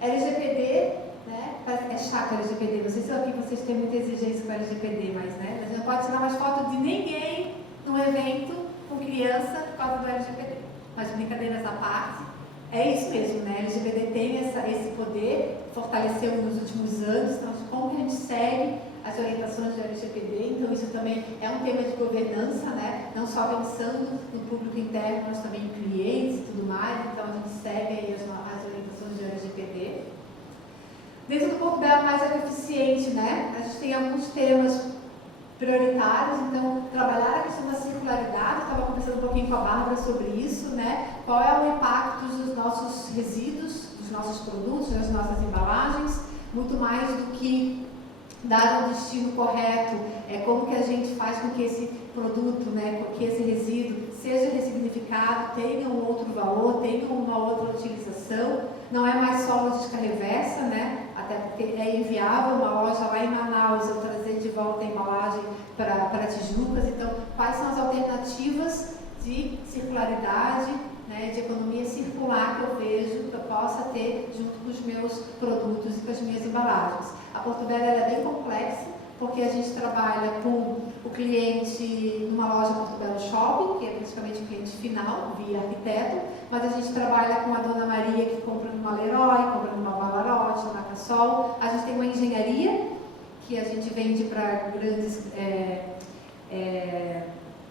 LGPD, né? É chato a LGPD, não sei se aqui vocês têm muita exigência com a LGPD, mas né, a gente não pode tirar mais foto de ninguém num evento com criança por causa do LGPD. Mas brincadeiras à parte, é isso mesmo, né? A LGPD tem esse poder, fortaleceu nos últimos anos, então como que a gente segue as orientações do LGPD, então isso também é um tema de governança, né? Não só pensando no público interno, mas também em clientes e tudo mais, então a gente segue aí as orientações do LGPD. Dentro do Porto Belo mais eficiente, né? A gente tem alguns temas prioritários, então trabalhar a questão da circularidade, eu estava conversando um pouquinho com a Bárbara sobre isso, né? Qual é o impacto dos nossos resíduos, dos nossos produtos, das nossas embalagens, muito mais do que dar um destino correto, como que a gente faz com que esse produto, né, com que esse resíduo seja ressignificado, tenha um outro valor, tenha uma outra utilização, não é mais só logística reversa, né, até porque é inviável uma loja lá em Manaus eu trazer de volta a embalagem para Tijucas. Então, quais são as alternativas de circularidade, né, de economia circular que eu vejo que eu possa ter junto com os meus produtos e com as minhas embalagens. A Porto Belo é bem complexa, porque a gente trabalha com o cliente numa loja Porto Belo Shopping, que é praticamente o cliente final, via arquiteto, mas a gente trabalha com a Dona Maria, que compra numa Leroy, compra numa Balarote, numa Cassol. A gente tem uma engenharia, que a gente vende para grandes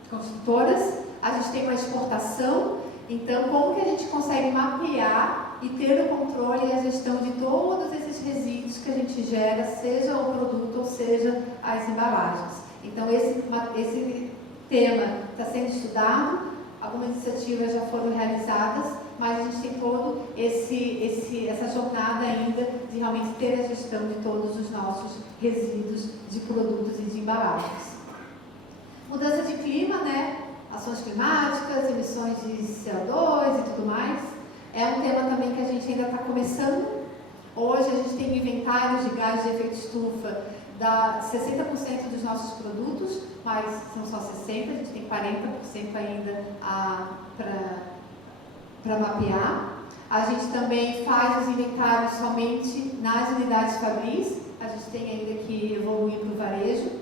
construtoras. A gente tem uma exportação. Então, como que a gente consegue mapear e ter o controle e a gestão de todos esses resíduos que a gente gera, seja o produto ou seja as embalagens? Então, esse tema está sendo estudado, algumas iniciativas já foram realizadas, mas a gente tem todo essa jornada ainda de realmente ter a gestão de todos os nossos resíduos de produtos e de embalagens. Mudança de clima, né? Ações climáticas, emissões de CO2 e tudo mais. É um tema também que a gente ainda está começando. Hoje a gente tem inventários de gás de efeito estufa da 60% dos nossos produtos, mas são só 60%, a gente tem 40% ainda para mapear. A gente também faz os inventários somente nas unidades fabris, a gente tem ainda que evoluir para o varejo.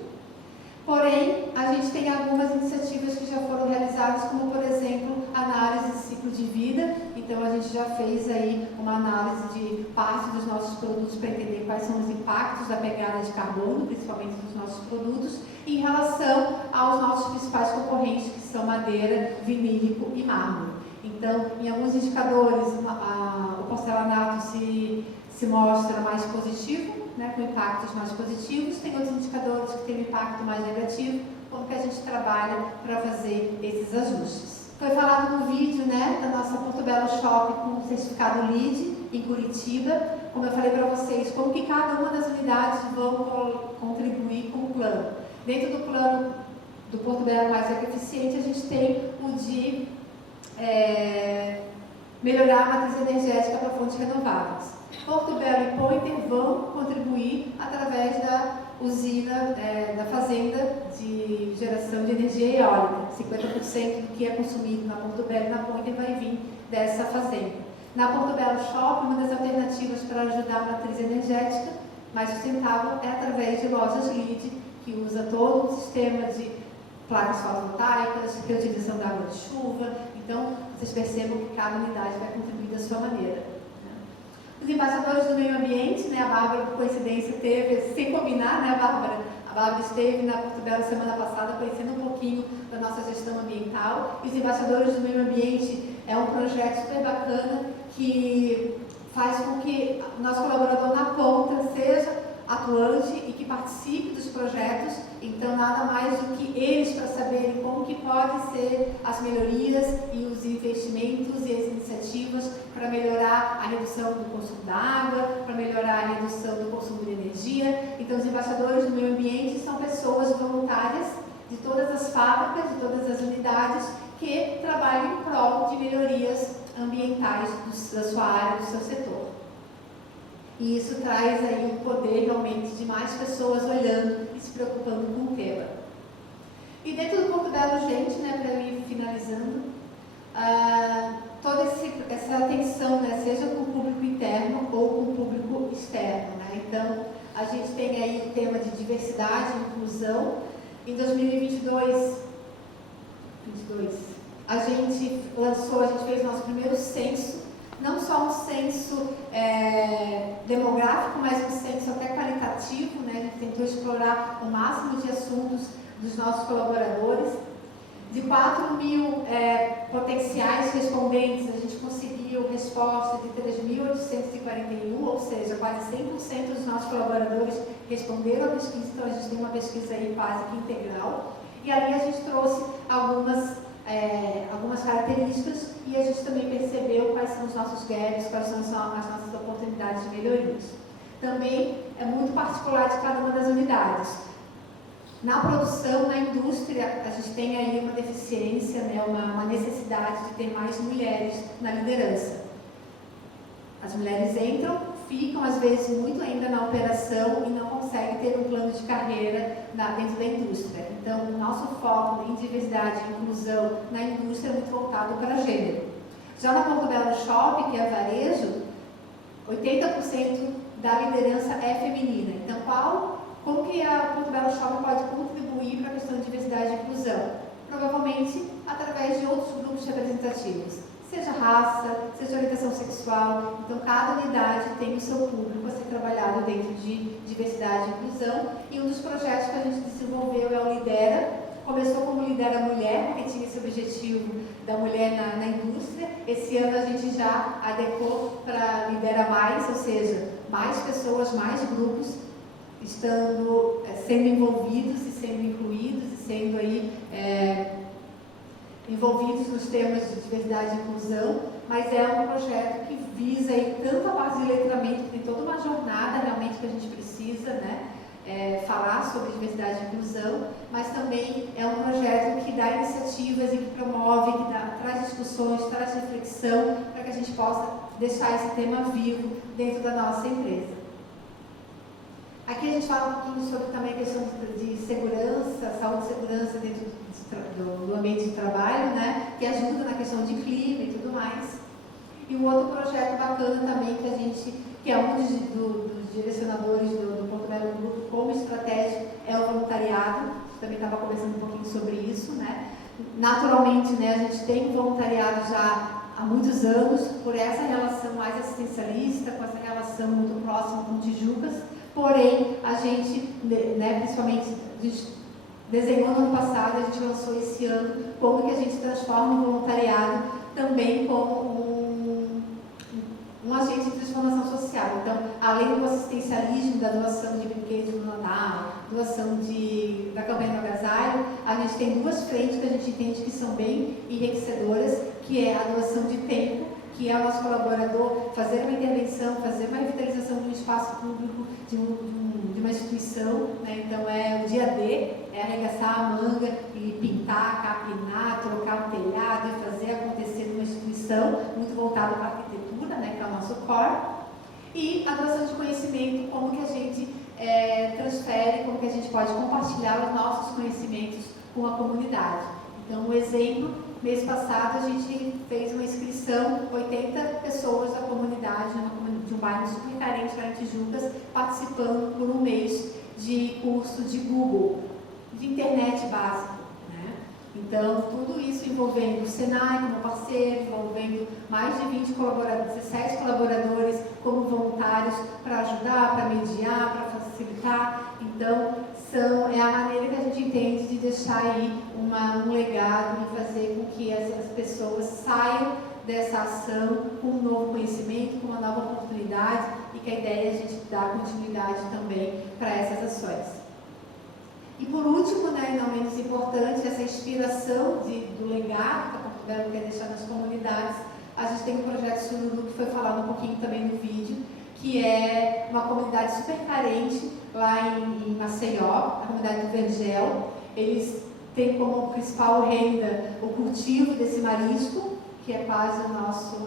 Porém, a gente tem algumas iniciativas que já foram realizadas, como, por exemplo, análise de ciclo de vida. Então, a gente já fez aí uma análise de parte dos nossos produtos para entender quais são os impactos da pegada de carbono, principalmente dos nossos produtos, em relação aos nossos principais concorrentes, que são madeira, vinílico e mármore. Então, em alguns indicadores, o porcelanato se mostra mais positivo, né, com impactos mais positivos. Tem outros indicadores que têm um impacto mais negativo, como que a gente trabalha para fazer esses ajustes. Foi falado no vídeo, né, da nossa Porto Belo Shopping com o certificado LEED em Curitiba. Como eu falei para vocês, como que cada uma das unidades vão contribuir com o plano. Dentro do plano do Porto Belo Mais Eficiente, a gente tem o de melhorar a matriz energética para fontes renováveis. Porto Belo e Pointer vão contribuir através da usina, da fazenda de geração de energia eólica. 50% do que é consumido na Porto Belo e na Pointer vai vir dessa fazenda. Na Porto Belo Shopping, uma das alternativas para ajudar a matriz energética mais sustentável é através de lojas LEED, que usa todo um sistema de placas fotovoltaicas, reutilização da água de chuva. Então, vocês percebam que cada unidade vai contribuir da sua maneira. Os embaixadores do meio ambiente, né, a Bárbara, por coincidência, teve, sem combinar, né, Bárbara? A Bárbara esteve na Portugal semana passada conhecendo um pouquinho da nossa gestão ambiental. E os embaixadores do meio ambiente é um projeto super bacana que faz com que o nosso colaborador na ponta seja atuante e que participe dos projetos. Então, nada mais do que eles para saberem como que podem ser as melhorias e os investimentos e as iniciativas para melhorar a redução do consumo da água, para melhorar a redução do consumo de energia. Então, os embaixadores do meio ambiente são pessoas voluntárias de todas as fábricas, de todas as unidades que trabalham em prol de melhorias ambientais da sua área, do seu setor. E isso traz aí o poder realmente de mais pessoas olhando e se preocupando com o tema. E dentro do Porto Belo, gente, né, para ir finalizando, toda essa atenção, né, seja com o público interno ou com o público externo, né? Então, a gente tem aí o tema de diversidade e inclusão. Em 2022, a gente fez nosso primeiro censo, não só um censo demográfico, mas um censo até qualitativo, né? A gente tentou explorar o máximo de assuntos dos nossos colaboradores. De 4.000 potenciais respondentes, a gente conseguiu resposta de 3.841, ou seja, quase 100% dos nossos colaboradores responderam a pesquisa, então a gente tem uma pesquisa aí quase que integral. E ali a gente trouxe algumas características e a gente também percebeu quais são os nossos gaps, quais são as nossas oportunidades de melhorias. Também é muito particular de cada uma das unidades. Na produção, na indústria, a gente tem aí uma deficiência, né, uma necessidade de ter mais mulheres na liderança. As mulheres entram, ficam às vezes muito ainda na operação e não conseguem ter um plano de carreira dentro da indústria. Então, o nosso foco em diversidade e inclusão na indústria é muito voltado para gênero. Já na Porto Belo Shopping, que é varejo, 80% da liderança é feminina. Então, como que a Porto Belo Shopping pode contribuir para a questão de diversidade e inclusão? Provavelmente através de outros grupos representativos, seja raça, seja orientação sexual. Então, cada unidade tem o seu público a ser trabalhado dentro de diversidade e inclusão. E um dos projetos que a gente desenvolveu é o Lidera. Começou como Lidera Mulher, porque tinha esse objetivo da mulher na indústria. Esse ano a gente já adequou para Lidera Mais, ou seja, mais pessoas, mais grupos sendo envolvidos e sendo incluídos e sendo aí envolvidos nos temas de diversidade e inclusão, mas é um projeto que visa aí tanto a parte de letramento, que tem toda uma jornada realmente que a gente precisa, né, falar sobre diversidade e inclusão, mas também é um projeto que dá iniciativas e que promove, que traz discussões, traz reflexão, para que a gente possa deixar esse tema vivo dentro da nossa empresa. Aqui a gente fala um pouquinho sobre também a questão de segurança, saúde e segurança dentro do ambiente de trabalho, né, que ajuda na questão de clima e tudo mais. E um outro projeto bacana também que é um dos direcionadores do Porto Belo Grupo como estratégia, é o voluntariado. A gente também estava conversando um pouquinho sobre isso, né. Naturalmente, né, a gente tem voluntariado já há muitos anos, por essa relação mais assistencialista, com essa relação muito próxima com Tijucas. Porém, a gente, né, principalmente, desenhou no ano passado, a gente lançou esse ano, como que a gente transforma o voluntariado também como um agente de transformação social. Então, além do assistencialismo, da doação de brinquedos no Natal, doação da campanha do agasalho, a gente tem duas frentes que a gente entende que são bem enriquecedoras, que é a doação de tempo, que é o nosso colaborador fazer uma intervenção, fazer uma revitalização de um espaço público, de uma instituição, né? Então é o dia D, é arregaçar a manga e pintar, capinar, trocar um telhado e fazer acontecer numa instituição muito voltada para a arquitetura, né? Que é o nosso core. E a doação de conhecimento, como que a gente transfere, como que a gente pode compartilhar os nossos conhecimentos com a comunidade. Então, um exemplo, mês passado a gente fez uma inscrição, 80 pessoas da comunidade, de um bairro super carente lá em Tijucas, participando por um mês de curso de Google, de internet básico, né? Então, tudo isso envolvendo o Senai como parceiro, envolvendo mais de 17 colaboradores como voluntários para ajudar, para mediar, para facilitar. Então, é a maneira que a gente entende de deixar aí um legado e fazer com que as pessoas saiam dessa ação com um novo conhecimento, com uma nova oportunidade, e que a ideia é a gente dar continuidade também para essas ações. E por último, né, não menos importante, essa inspiração do legado que a Porto Belo quer deixar nas comunidades, a gente tem um projeto Sururu que foi falado um pouquinho também no vídeo, que é uma comunidade super carente lá em Maceió, a comunidade do Vergel. Eles têm como principal renda o cultivo desse marisco, que é quase nosso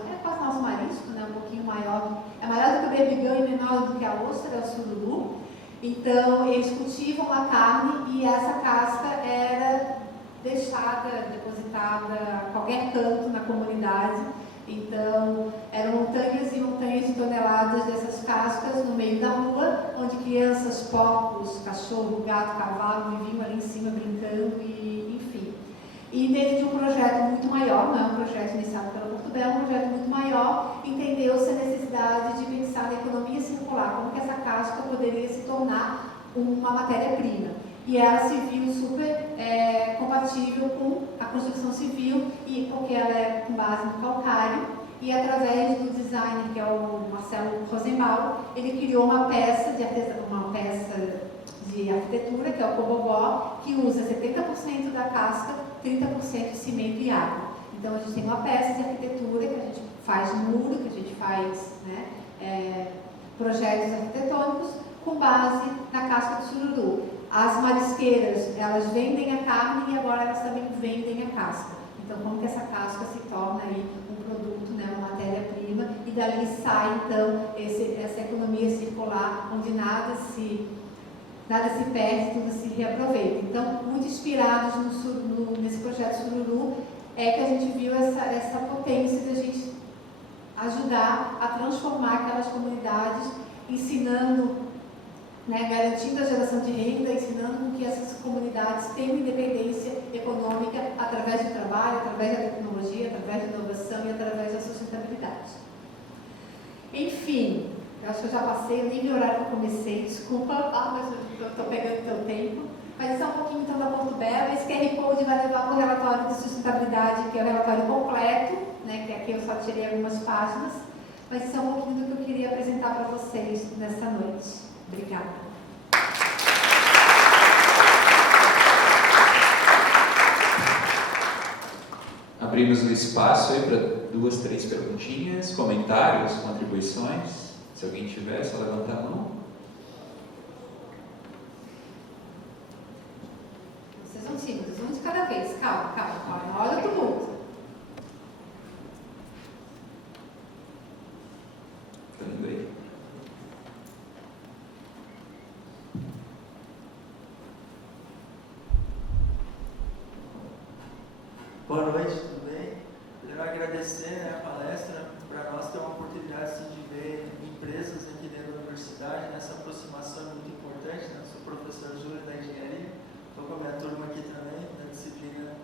marisco, né, um pouquinho maior, é maior do que o berbigão e menor do que a ostra, é o sururu. Então, eles cultivam a carne e essa casca era depositada a qualquer canto na comunidade. Então, eram montanhas e montanhas de toneladas dessas cascas no meio da rua, onde crianças, porcos, cachorro, gato, cavalo viviam ali em cima brincando e enfim. E dentro de um projeto muito maior, não é um projeto iniciado pela Porto Belo, é um projeto muito maior, entendeu-se a necessidade de pensar na economia circular, como que essa casca poderia se tornar uma matéria-prima. E ela se viu super compatível com a construção civil, e porque ela é com base no calcário, e através do designer, que é o Marcelo Rosenbaum, ele criou uma peça de arquitetura, que é o Cobogó, que usa 70% da casca, 30% cimento e água. Então, a gente tem uma peça de arquitetura que a gente faz muro, que a gente faz projetos arquitetônicos com base na casca do sururu. As marisqueiras, elas vendem a carne e agora elas também vendem a casca. Então, como que essa casca se torna aí um produto, né, uma matéria-prima, e dali sai, então, essa economia circular, onde nada se perde, tudo se reaproveita. Então, muito inspirados nesse projeto Sururu, é que a gente viu essa potência de a gente ajudar a transformar aquelas comunidades, ensinando, né, garantindo a geração de renda, ensinando que essas comunidades tenham independência econômica através do trabalho, através da tecnologia, através da inovação e através da sustentabilidade. Enfim, eu acho que eu já passei, nem o horário que eu comecei, desculpa, mas eu estou pegando o teu tempo. Mas isso é um pouquinho então da Porto Belo. Esse QR Code vai levar para o relatório de sustentabilidade, que é o relatório completo, né, que aqui eu só tirei algumas páginas. Mas isso é um pouquinho do que eu queria apresentar para vocês nessa noite. Obrigada. Abrimos um espaço aí para 2, 3 perguntinhas, comentários, contribuições. Se alguém tiver, é só levantar a mão. Vocês são tímidos, um de cada vez. Calma. Na hora do mundo. Tá indo aí? Boa noite, tudo bem? Quero agradecer, né, a palestra. Para nós ter uma oportunidade assim, de ver empresas aqui dentro da universidade, nessa aproximação é muito importante, né? Sou professor Júlio da engenharia, estou com a minha turma aqui também, da disciplina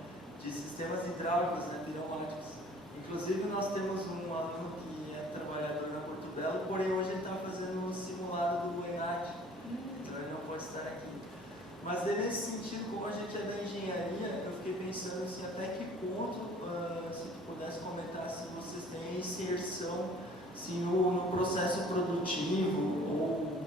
de sistemas hidráulicos, né, pneumáticos. Inclusive nós temos um aluno que é trabalhador na Porto Belo, porém hoje ele está fazendo um simulado do ENAD, então ele não pode estar aqui. Mas nesse sentido, como a gente é da engenharia, eu fiquei pensando assim, até que ponto, se tu pudesse comentar, se vocês têm inserção se no processo produtivo, ou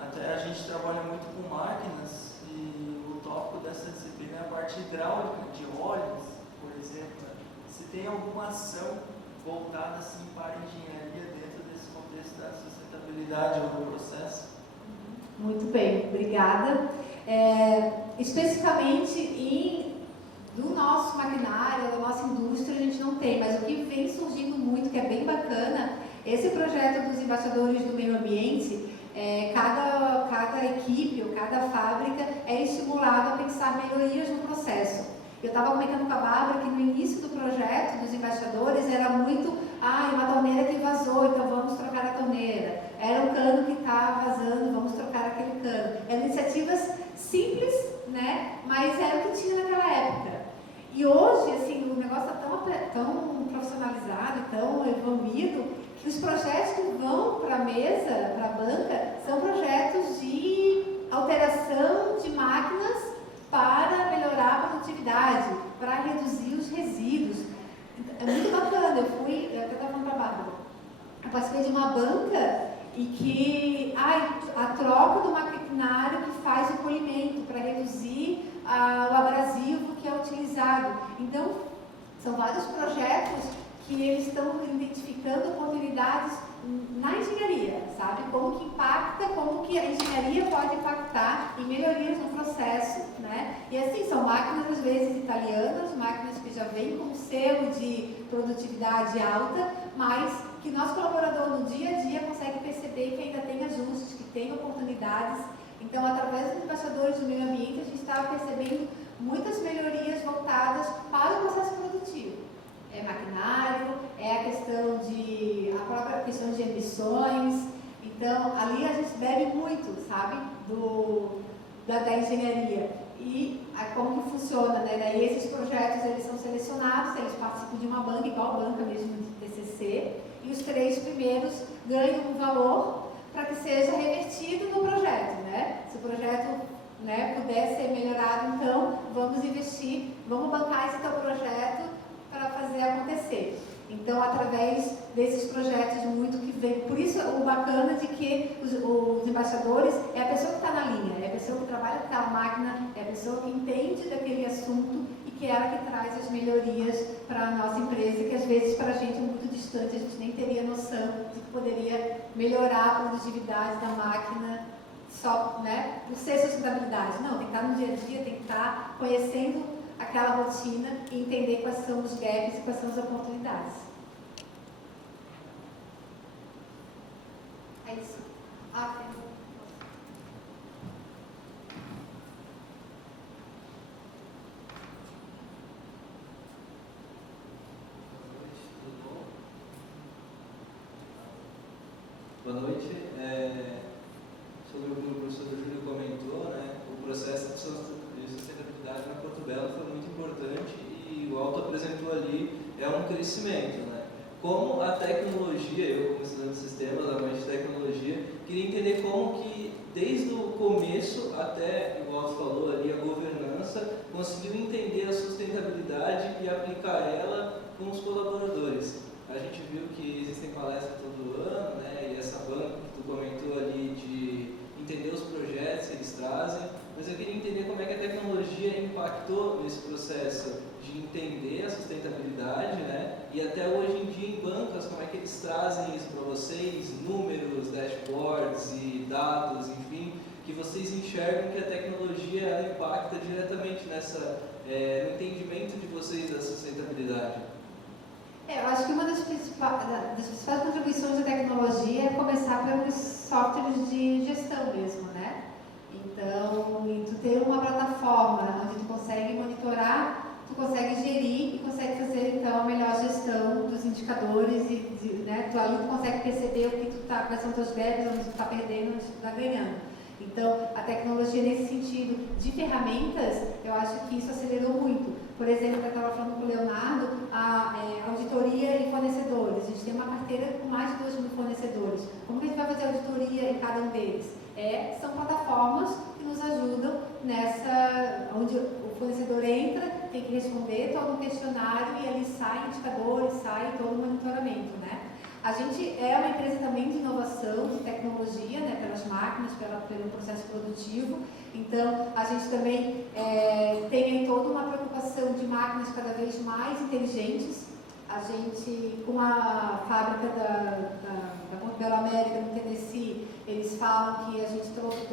até a gente trabalha muito com máquinas, e o tópico dessa disciplina é a parte hidráulica, de óleos, por exemplo. Se tem alguma ação voltada assim, para a engenharia dentro desse contexto da sustentabilidade ou do processo? Muito bem, obrigada. Especificamente do nosso maquinário, da nossa indústria, a gente não tem, mas o que vem surgindo muito, que é bem bacana, esse projeto dos embaixadores do meio ambiente, cada equipe ou cada fábrica é estimulada a pensar melhorias no processo. Eu estava comentando com a Bárbara que no início do projeto dos embaixadores era muito, uma torneira que vazou, então vamos trocar a torneira. Era um cano que está vazando, vamos trocar aquele cano. Eram iniciativas simples, né? Mas era o que tinha naquela época. E hoje, assim, o negócio está tão profissionalizado, tão evoluído, que os projetos que vão para a mesa, para a banca, são projetos de alteração de máquinas para melhorar a produtividade, para reduzir os resíduos. É muito bacana. Eu até estava falando para a Bárbara, eu participei de uma banca e que a troca do maquinário que faz o polimento para reduzir o abrasivo que é utilizado. Então, são vários projetos que eles estão identificando oportunidades na engenharia, sabe? Como que impacta, como que a engenharia pode impactar em melhorias no processo, né? E assim, são máquinas às vezes italianas, máquinas que já vêm com selo de produtividade alta, mas que nosso colaborador no dia a dia consegue perceber que ainda tem ajustes, que tem oportunidades. Então, através dos embaixadores do meio ambiente, a gente está percebendo muitas melhorias voltadas para o processo produtivo. É maquinário, é a própria questão de emissões. Então, ali a gente bebe muito, sabe, da engenharia. E como que funciona, né? Daí esses projetos, eles são selecionados, eles participam de uma banca, igual a banca mesmo de TCC, e os 3 primeiros ganham um valor para que seja revertido no projeto, né? Se o projeto, né, puder ser melhorado, então vamos investir, vamos bancar esse teu projeto para fazer acontecer. Então, através desses projetos muito que vem, por isso o bacana de que os embaixadores é a pessoa que está na linha, é a pessoa que trabalha com aquela máquina, é a pessoa que entende daquele assunto e que é ela que traz as melhorias para a nossa empresa, que às vezes para a gente é muito distante, a gente nem teria noção de que poderia melhorar a produtividade da máquina só, né, por ser sustentabilidade. Não, tem que estar no dia a dia, tem que estar conhecendo aquela rotina e entender quais são os gaps e quais são as oportunidades. É isso. Boa noite. Sobre o que o professor Júlio comentou, né, o processo de sustentabilidade na Porto Belo foi muito importante e o Alto apresentou ali um crescimento, né? Como a tecnologia, eu como estudante de sistemas, amante de tecnologia, queria entender como que desde o começo até, igual você falou ali, a governança, conseguiu entender a sustentabilidade e aplicar ela com os colaboradores. A gente viu que existem palestras todo ano, né, e essa banca que tu comentou ali de entender os projetos que eles trazem, mas eu queria entender como é que a tecnologia impactou nesse processo de entender a sustentabilidade, né, e até hoje em dia em bancas, como é que eles trazem isso para vocês, números, dashboards e dados, enfim, que vocês enxergam que a tecnologia ela impacta diretamente no entendimento de vocês da sustentabilidade. Eu acho que uma das principais contribuições da tecnologia é começar pelos softwares de gestão mesmo, né? Então, tu ter uma plataforma onde tu consegue monitorar, tu consegue gerir e consegue fazer, então, a melhor gestão dos indicadores né? Tu ali tu consegue perceber o que tu tá, quais são os teus gaps, onde tu está perdendo, onde tu está ganhando. Então, a tecnologia nesse sentido de ferramentas, eu acho que isso acelerou muito. Por exemplo, eu estava falando com o Leonardo, a auditoria em fornecedores. A gente tem uma carteira com mais de 2.000 fornecedores. Como que a gente vai fazer auditoria em cada um deles? São plataformas que nos ajudam onde o fornecedor entra, tem que responder todo um questionário e ali sai indicadores, sai todo o monitoramento, né? A gente é uma empresa também de inovação, de tecnologia, né, pelas máquinas, pelo processo produtivo. Então, a gente também tem toda uma preocupação de máquinas cada vez mais inteligentes. A gente, com a fábrica da Porto Belo América, no Tennessee, eles falam que a gente trouxe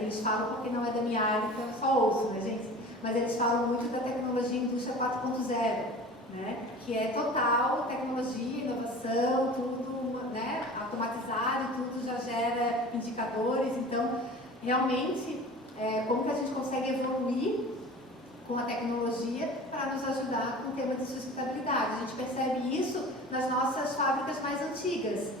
eles falam porque não é da minha área, então eu só ouço, né, gente? Mas eles falam muito da tecnologia indústria 4.0. Né? Que é total tecnologia, inovação, tudo, né, automatizado, tudo já gera indicadores. Então, realmente, como que a gente consegue evoluir com a tecnologia para nos ajudar com o tema de sustentabilidade? A gente percebe isso nas nossas fábricas mais antigas.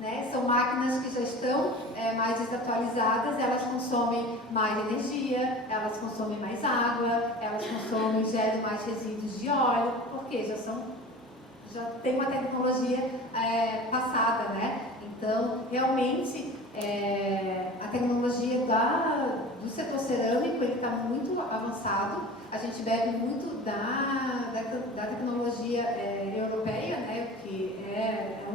né? São máquinas que já estão mais desatualizadas, elas consomem mais energia, elas consomem mais água, elas consomem, geram mais resíduos de óleo, porque já tem uma tecnologia passada, né? Então, realmente, a tecnologia do setor cerâmico está muito avançado. A gente bebe muito da tecnologia europeia, né? Que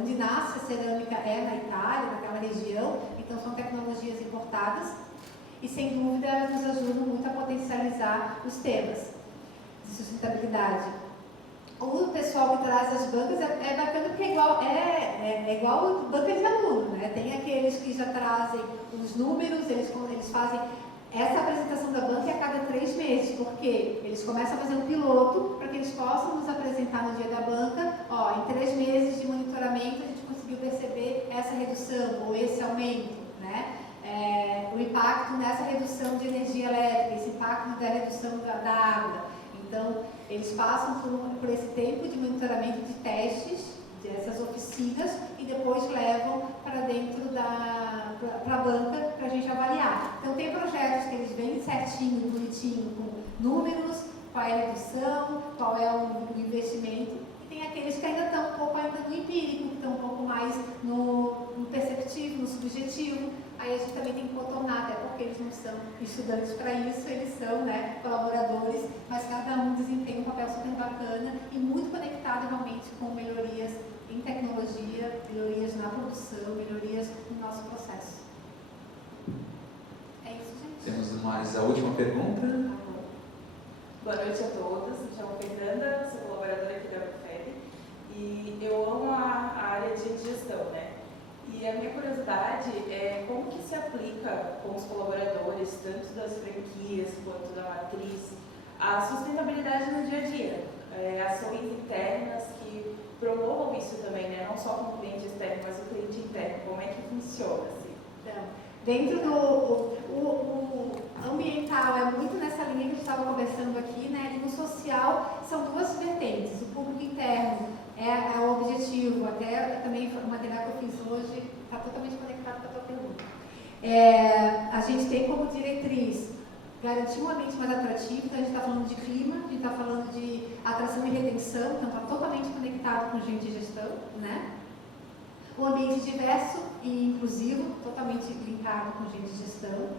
onde nasce a cerâmica na Itália, naquela região. Então, são tecnologias importadas e, sem dúvida, elas nos ajudam muito a potencializar os temas de sustentabilidade. O pessoal que traz as bancas é bacana porque é igual banca de aluno, né? Tem aqueles que já trazem os números, eles fazem essa apresentação da banca a cada 3 meses, porque eles começam a fazer um piloto para que eles possam nos apresentar no dia da banca, em 3 meses de monitoramento a gente conseguiu perceber essa redução ou esse aumento, né? O impacto nessa redução de energia elétrica, esse impacto da redução da água. Então, eles passam por esse tempo de monitoramento de testes dessas oficinas e depois levam para dentro para a banca para a gente avaliar. Então, tem projetos que eles vêm certinho, bonitinho, com números, qual é a redução, qual é o investimento, e tem aqueles que ainda estão um pouco no empírico, que estão um pouco mais no perceptivo, no subjetivo. Aí a gente também tem que contornar, até porque eles não são estudantes para isso, eles são, né, colaboradores, mas cada um desempenha um papel super bacana e muito conectado realmente com melhorias em tecnologia, melhorias na produção, melhorias no nosso processo. É isso, gente. Temos mais a última pergunta. Boa noite a todos, me chamo Fernanda, sou colaboradora aqui da UFEB e eu amo a área de gestão, né? E a minha curiosidade é como que se aplica com os colaboradores, tanto das franquias quanto da matriz, a sustentabilidade no dia a dia, ações internas que promovam isso também, né? Não só com o cliente externo, mas o cliente interno, como é que funciona? Assim? Então, dentro do ambiental, é muito nessa linha que a gente estava conversando aqui, né? E no social, são 2 vertentes. O público interno é o objetivo, até também o material que eu fiz hoje está totalmente conectado com a tua pergunta. A gente tem como diretriz garantir um ambiente mais atrativo, então a gente está falando de clima, a gente está falando de atração e retenção, então está totalmente conectado com gente e gestão, né? Um ambiente diverso e inclusivo, totalmente linkado com gente e gestão,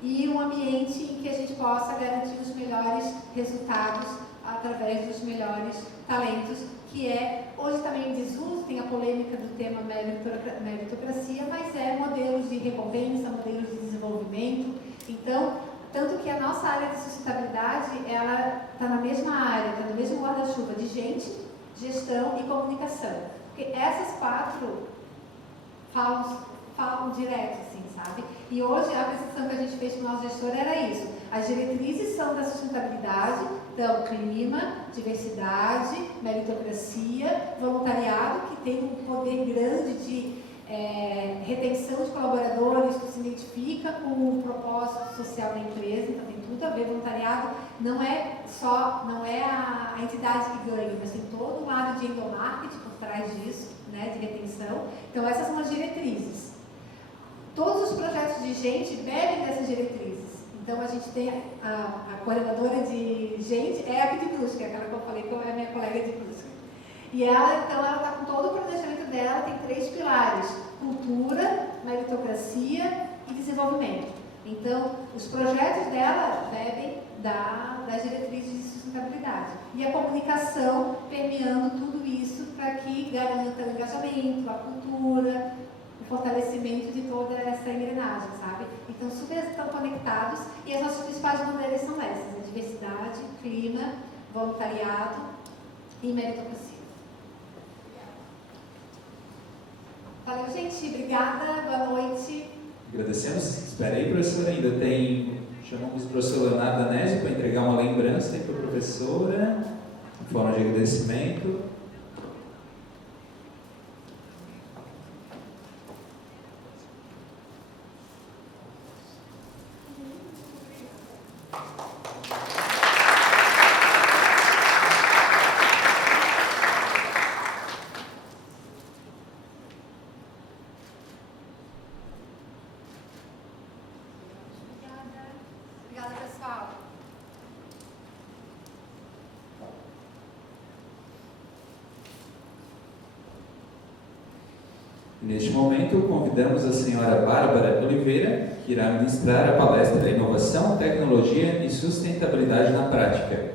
e um ambiente em que a gente possa garantir os melhores resultados através dos melhores talentos, que hoje também em desuso, tem a polêmica do tema meritocracia, mas modelos de recompensa, modelos de desenvolvimento. Então, tanto que a nossa área de sustentabilidade, ela está na mesma área, está no mesmo guarda-chuva de gente, gestão e comunicação. Porque essas 4 falam direto, assim, sabe? E hoje a apresentação que a gente fez com o nosso gestor era isso. As diretrizes são da sustentabilidade, então clima, diversidade, meritocracia, voluntariado, que tem um poder grande de retenção de colaboradores, que se identifica com o propósito social da empresa, então tem tudo a ver. Voluntariado não é a entidade que ganha, mas tem todo um lado de endomarketing por trás disso, né, de retenção. Então essas são as diretrizes. Todos os projetos de gente bebem dessas diretrizes. Então a gente tem a coordenadora de gente, aqui de Brusque, aquela que eu falei que é a minha colega de Brusque. E ela está com todo o planejamento dela, tem 3 pilares: cultura, meritocracia e desenvolvimento. Então, os projetos dela bebem das diretrizes de sustentabilidade. E a comunicação permeando tudo isso para que garanta o engajamento, a cultura, o fortalecimento de toda essa engrenagem, sabe? Então, super estão conectados e as nossas principais bandeiras são essas: a diversidade, clima, voluntariado e meritocracia. Valeu, gente. Obrigada. Boa noite. Agradecemos. Espera aí, professora. Ainda chamamos o professor Leonardo Danesi para entregar uma lembrança aí para a professora, em forma de agradecimento. Neste momento, convidamos a senhora Bárbara Oliveira, que irá ministrar a palestra Inovação, Tecnologia e Sustentabilidade na Prática.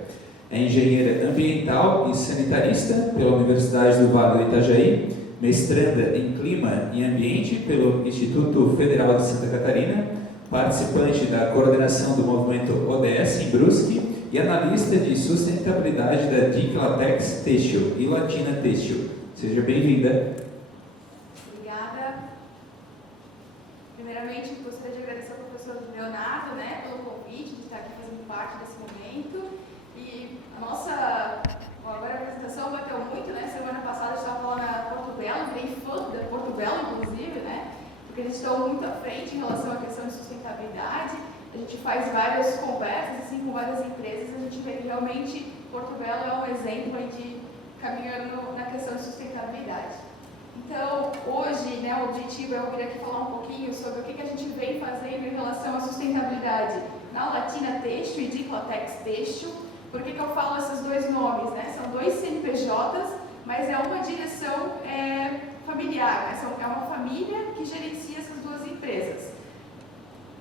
É engenheira ambiental e sanitarista pela Universidade do Vale do Itajaí, mestranda em Clima e Ambiente pelo Instituto Federal de Santa Catarina, participante da coordenação do movimento ODS em Brusque e analista de sustentabilidade da Diclatex Têxtil e Latina Têxtil. Seja bem-vinda. Primeiramente, gostaria de agradecer ao professor Leonardo, pelo convite de estar aqui fazendo parte desse momento. E a nossa agora a apresentação bateu muito, Semana passada eu estava falando na Porto Belo, virei fã da Porto Belo, inclusive, porque eles estão muito à frente em relação à questão de sustentabilidade. A gente faz várias conversas com várias empresas e a gente vê que realmente Porto Belo é um exemplo de caminhando na questão de sustentabilidade. Então, hoje, o objetivo é eu vir aqui falar um pouquinho sobre o que a gente vem fazendo em relação à sustentabilidade na Latina Têxtil e Diclatex Têxtil. Por que eu falo esses dois nomes? São dois CNPJs, mas é uma direção familiar, é uma família que gerencia essas duas empresas.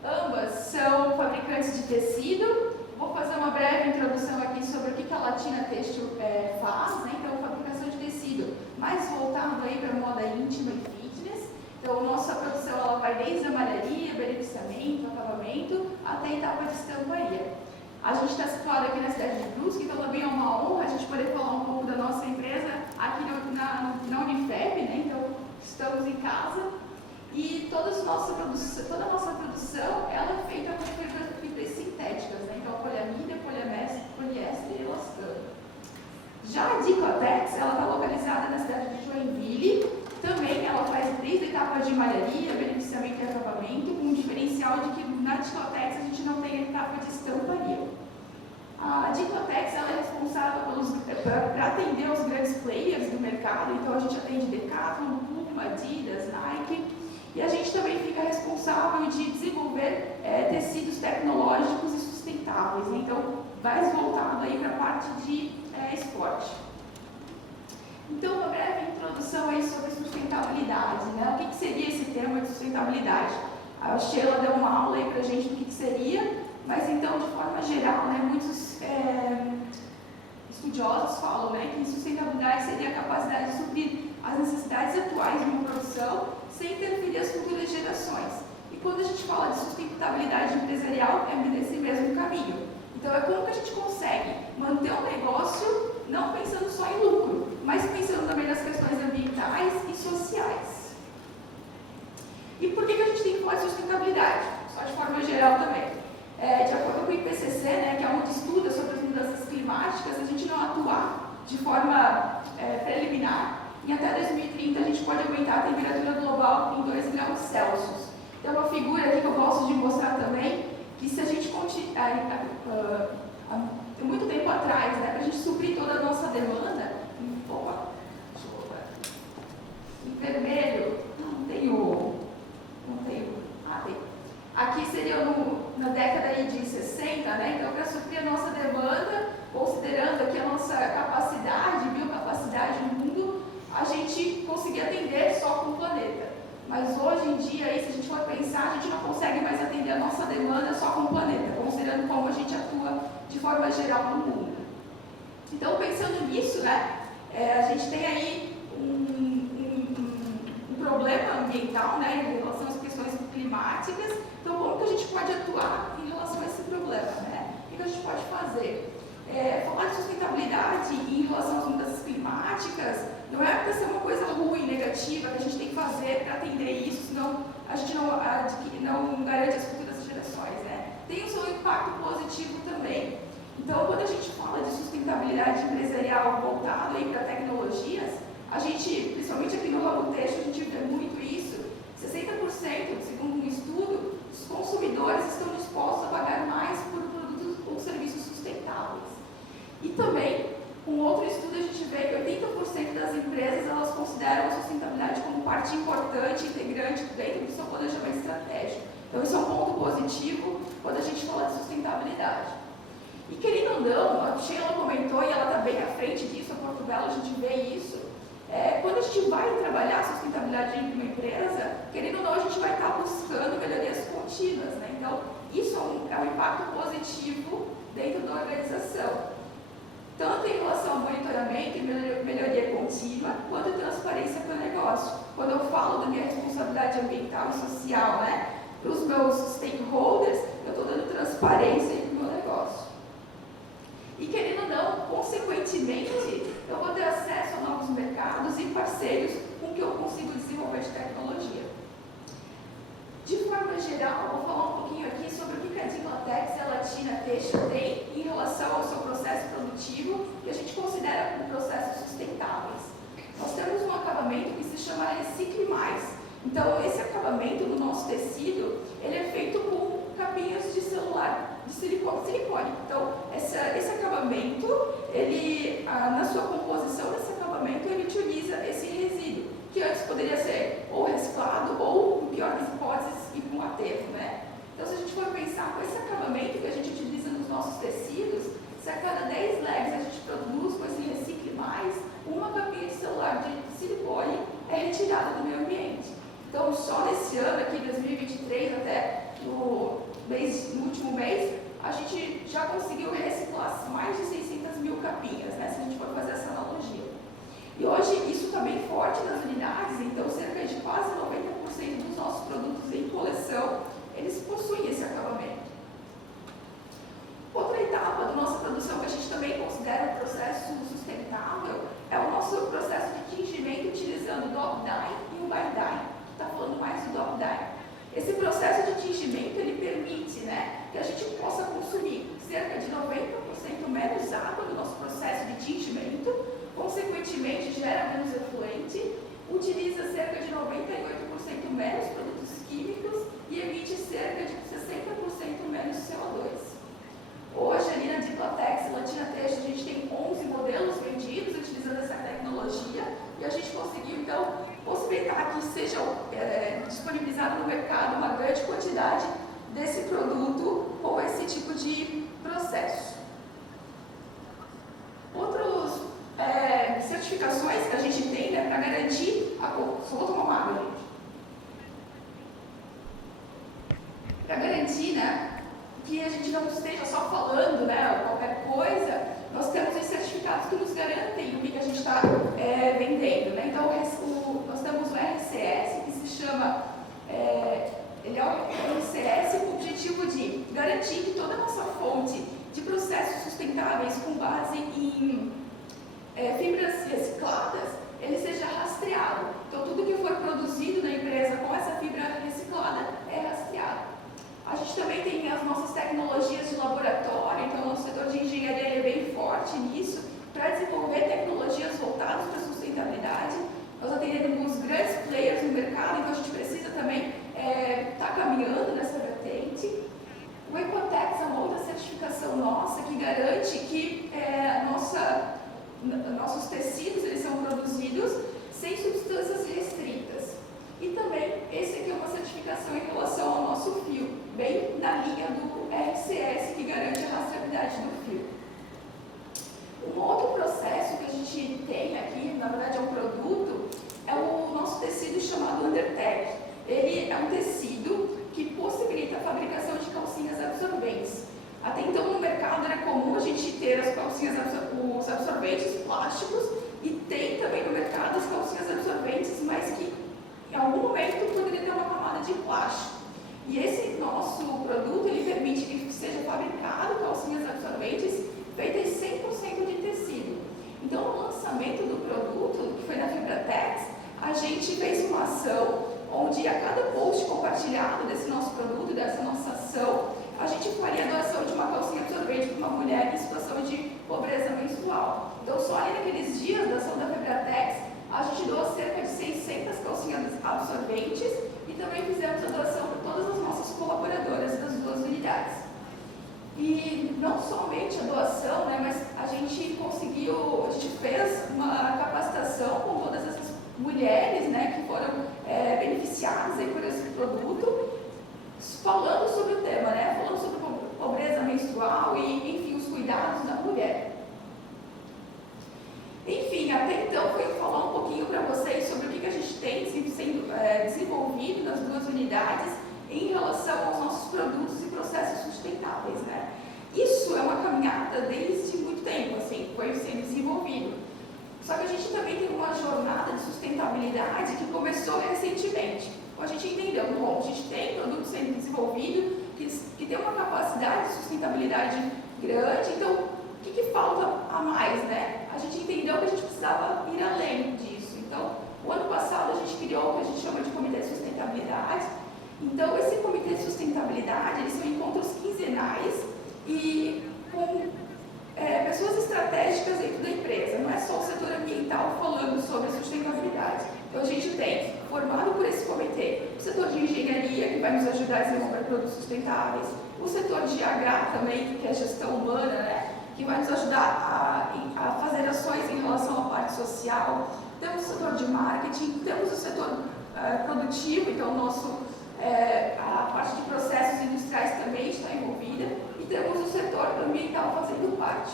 Ambas são fabricantes de tecido. Vou fazer uma breve introdução aqui sobre o que a Latina Têxtil faz, Então, fabricação de tecido, mais voltado para a moda íntima e fitness. Então, nossa produção ela vai desde a malharia, beneficiamento, acabamento, até a etapa de estamparia. A gente está situado aqui na cidade de Brusque, então também é uma honra a gente poder falar um pouco da nossa empresa aqui na Unifeb, Então, estamos em casa e toda a nossa produção ela é feita com fibras sintéticas, Então, poliamida, poliéster e elastano. Já a Diclatex, ela está localizada na cidade de Joinville. Também ela faz desde a etapa de malharia, beneficiamento e acabamento, com um diferencial de que na Diclatex a gente não tem a etapa de estamparia. A Diclatex ela é responsável para atender os grandes players do mercado, então a gente atende Decathlon, Puma, Adidas, Nike, e a gente também fica responsável de desenvolver tecidos tecnológicos e sustentáveis, então mais voltado aí para a parte de esporte. Então, uma breve introdução aí sobre sustentabilidade, O que seria esse termo de sustentabilidade? A Sheila deu uma aula aí para a gente do que seria, mas então, de forma geral, muitos estudiosos falam que sustentabilidade seria a capacidade de suprir as necessidades atuais de uma produção sem interferir as futuras gerações. E quando a gente fala de sustentabilidade empresarial, é nesse mesmo caminho. Então, é como que a gente consegue manter um negócio não pensando só em lucro, mas pensando também nas questões ambientais e sociais. E por que a gente tem que falar de sustentabilidade? Só de forma geral também. De acordo com o IPCC, que é onde estuda sobre as mudanças climáticas, a gente não atuar de forma preliminar, em até 2030 a gente pode aumentar a temperatura global em 2 graus Celsius. Tem uma figura aqui que eu gosto de mostrar também, que se a gente continuar, muito tempo atrás, para a gente suprir toda a nossa demanda, em vermelho, tem. Aqui seria na década aí de 60, Então, para suprir a nossa demanda, considerando aqui a nossa capacidade, biocapacidade no mundo, a gente conseguia atender só com o planeta. Mas hoje em dia, se a gente for pensar, a gente não consegue mais atender a nossa demanda só com o planeta, considerando como a gente atua de forma geral no mundo. Então, pensando nisso, a gente tem aí um problema ambiental, em relação às questões climáticas. Então, como que a gente pode atuar em relação a esse problema, O que a gente pode fazer? Falar de sustentabilidade em relação às mudanças climáticas não é para ser uma coisa ruim, negativa, que a gente tem que fazer para atender isso, senão a gente não garante as futuras gerações, Tem o seu impacto positivo também. Então, quando a gente fala de sustentabilidade empresarial voltado para tecnologias, a gente, principalmente aqui no ramo têxtil, a gente vê muito isso. 60%, segundo um estudo, os consumidores estão dispostos a pagar mais por produtos ou serviços sustentáveis. E também, com outro estudo, a gente vê que 80% das empresas elas consideram a sustentabilidade como parte importante, integrante dentro do seu planejamento estratégico. Então, isso é um ponto positivo quando a gente fala de sustentabilidade. E querendo ou não, a Sheila comentou, e ela está bem à frente disso, a Porto Belo, a gente vê isso, quando a gente vai trabalhar a sustentabilidade em uma empresa, querendo ou não, a gente vai estar buscando melhorias contínuas, né? Então, isso é um impacto positivo dentro da organização, tanto em relação ao monitoramento e melhoria contínua, quanto transparência para o negócio. Quando eu falo da minha responsabilidade ambiental e social, né, para os meus stakeholders, eu estou dando transparência para o meu negócio. E querendo ou não, consequentemente, eu vou ter acesso a novos mercados e parceiros com que eu consigo desenvolver de tecnologia. De forma geral, eu vou falar um pouquinho aqui sobre o que a Diplatex e a Latina Têxtil tem em relação ao seu processo produtivo que a gente considera como processos sustentáveis. Nós temos um acabamento que se chama Recicle Mais. Então, esse acabamento do nosso tecido, ele é feito com capinhas de celular, de silicone. Então, esse acabamento, ele, na sua composição desse acabamento, ele utiliza esse resíduo, que antes poderia ser ou reciclado ou, em pior das hipóteses, ir para um aterro, né? Então, se a gente for pensar com esse acabamento que a gente utiliza nos nossos tecidos, se a cada 10 legs a gente produz com esse Recicle Mais, uma capinha de celular de silicone é retirada do meio ambiente. Então, só nesse ano aqui, 2023, até no último mês, a gente já conseguiu reciclar mais de 600 mil capinhas, né, se a gente for fazer essa analogia. E hoje isso está bem forte nas unidades, então cerca de quase 90% dos nossos produtos em coleção, eles possuem esse acabamento. Outra etapa da nossa produção que a gente também considera um processo sustentável é o nosso processo de tingimento utilizando o DOP Dye e o By Dye. Está falando mais do DOP Dye. Esse processo de tingimento, ele permite, né, que a gente possa consumir cerca de 90% menos água no nosso processo de tingimento, consequentemente gera menos efluente, utiliza cerca de 98% menos produtos químicos e emite cerca de 60% menos CO2. Hoje, ali na Diplatex e Latina Têxtil, a gente tem 11 modelos vendidos utilizando essa tecnologia e a gente conseguiu, então, possibilitar que seja disponibilizado no mercado uma grande quantidade desse produto ou esse tipo de processo. Outras certificações que a gente tem, né, para garantir só vou tomar uma água, gente. Para garantir, né, que a gente não esteja só falando, né, qualquer coisa, nós temos os certificados que nos garantem o que a gente está vendendo, né? Então, nós temos o RCS, que se chama, ele é o RCS com o objetivo de garantir que toda a nossa fonte de processos sustentáveis com base em fibras recicladas, ele seja rastreado. Então, tudo que for produzido na empresa com essa fibra reciclada é rastreado. A gente também tem as nossas tecnologias de laboratório, então o nosso setor de engenharia é bem forte nisso, para desenvolver tecnologias voltadas para a sustentabilidade. Nós atendemos grandes players no mercado, então a gente precisa também estar caminhando nessa vertente. O Ecotex é uma outra certificação nossa que garante que nossos tecidos eles são produzidos sem substâncias restritas. E também, esse aqui é uma certificação em relação ao nosso fio, bem na linha do RCS, que garante a rastreabilidade do fio. Um outro processo que a gente tem aqui, na verdade é um produto, é o nosso tecido chamado Undertech. Ele é um tecido que possibilita a fabricação de calcinhas absorventes. Até então no mercado era comum a gente ter as calcinhas os absorventes plásticos e tem também no mercado as calcinhas absorventes, mas que em algum momento poderia ter uma camada de plástico. E esse nosso produto, ele permite que seja fabricado calcinhas absorventes feitas 100% de tecido. Então, no lançamento do produto, que foi na Fibratex, a gente fez uma ação onde a cada post compartilhado desse nosso produto, dessa nossa ação, a gente faria a doação de uma calcinha absorvente para uma mulher em situação de pobreza menstrual. Então, só ali naqueles dias da ação da Fibratex, a gente doou cerca de 600 calcinhas absorventes e também fizemos a doação para todas as nossas colaboradoras das duas unidades. E não somente a doação, né, mas a gente fez uma capacitação com todas essas mulheres, né, que foram beneficiadas aí por esse produto, falando sobre o tema, né, falando sobre pobreza menstrual e, enfim, os cuidados da mulher. Enfim, até então foi falar um pouquinho desenvolvido nas duas unidades em relação aos nossos produtos e processos sustentáveis, né? Isso é uma caminhada desde muito tempo, assim, foi sendo desenvolvido. Só que a gente também tem uma jornada de sustentabilidade que começou recentemente. Então a gente entendeu, bom, a gente tem produto sendo desenvolvido que tem uma capacidade de sustentabilidade grande, então o que falta a mais, né? A gente entendeu que a gente precisava ir além disso. Então, o ano passado a gente criou o que a gente chama de Comitê de Sustentabilidade. Então, esse Comitê de Sustentabilidade, eles são encontros quinzenais e com pessoas estratégicas dentro da empresa. Não é só o setor ambiental falando sobre sustentabilidade. Então, a gente tem, formado por esse comitê, o setor de engenharia, que vai nos ajudar a desenvolver produtos sustentáveis, o setor de HR também, que é a gestão humana, né? Que vai nos ajudar a fazer ações em relação à parte social. Temos o setor de marketing, temos o setor produtivo, então a parte de processos industriais também está envolvida, e temos o setor ambiental fazendo parte.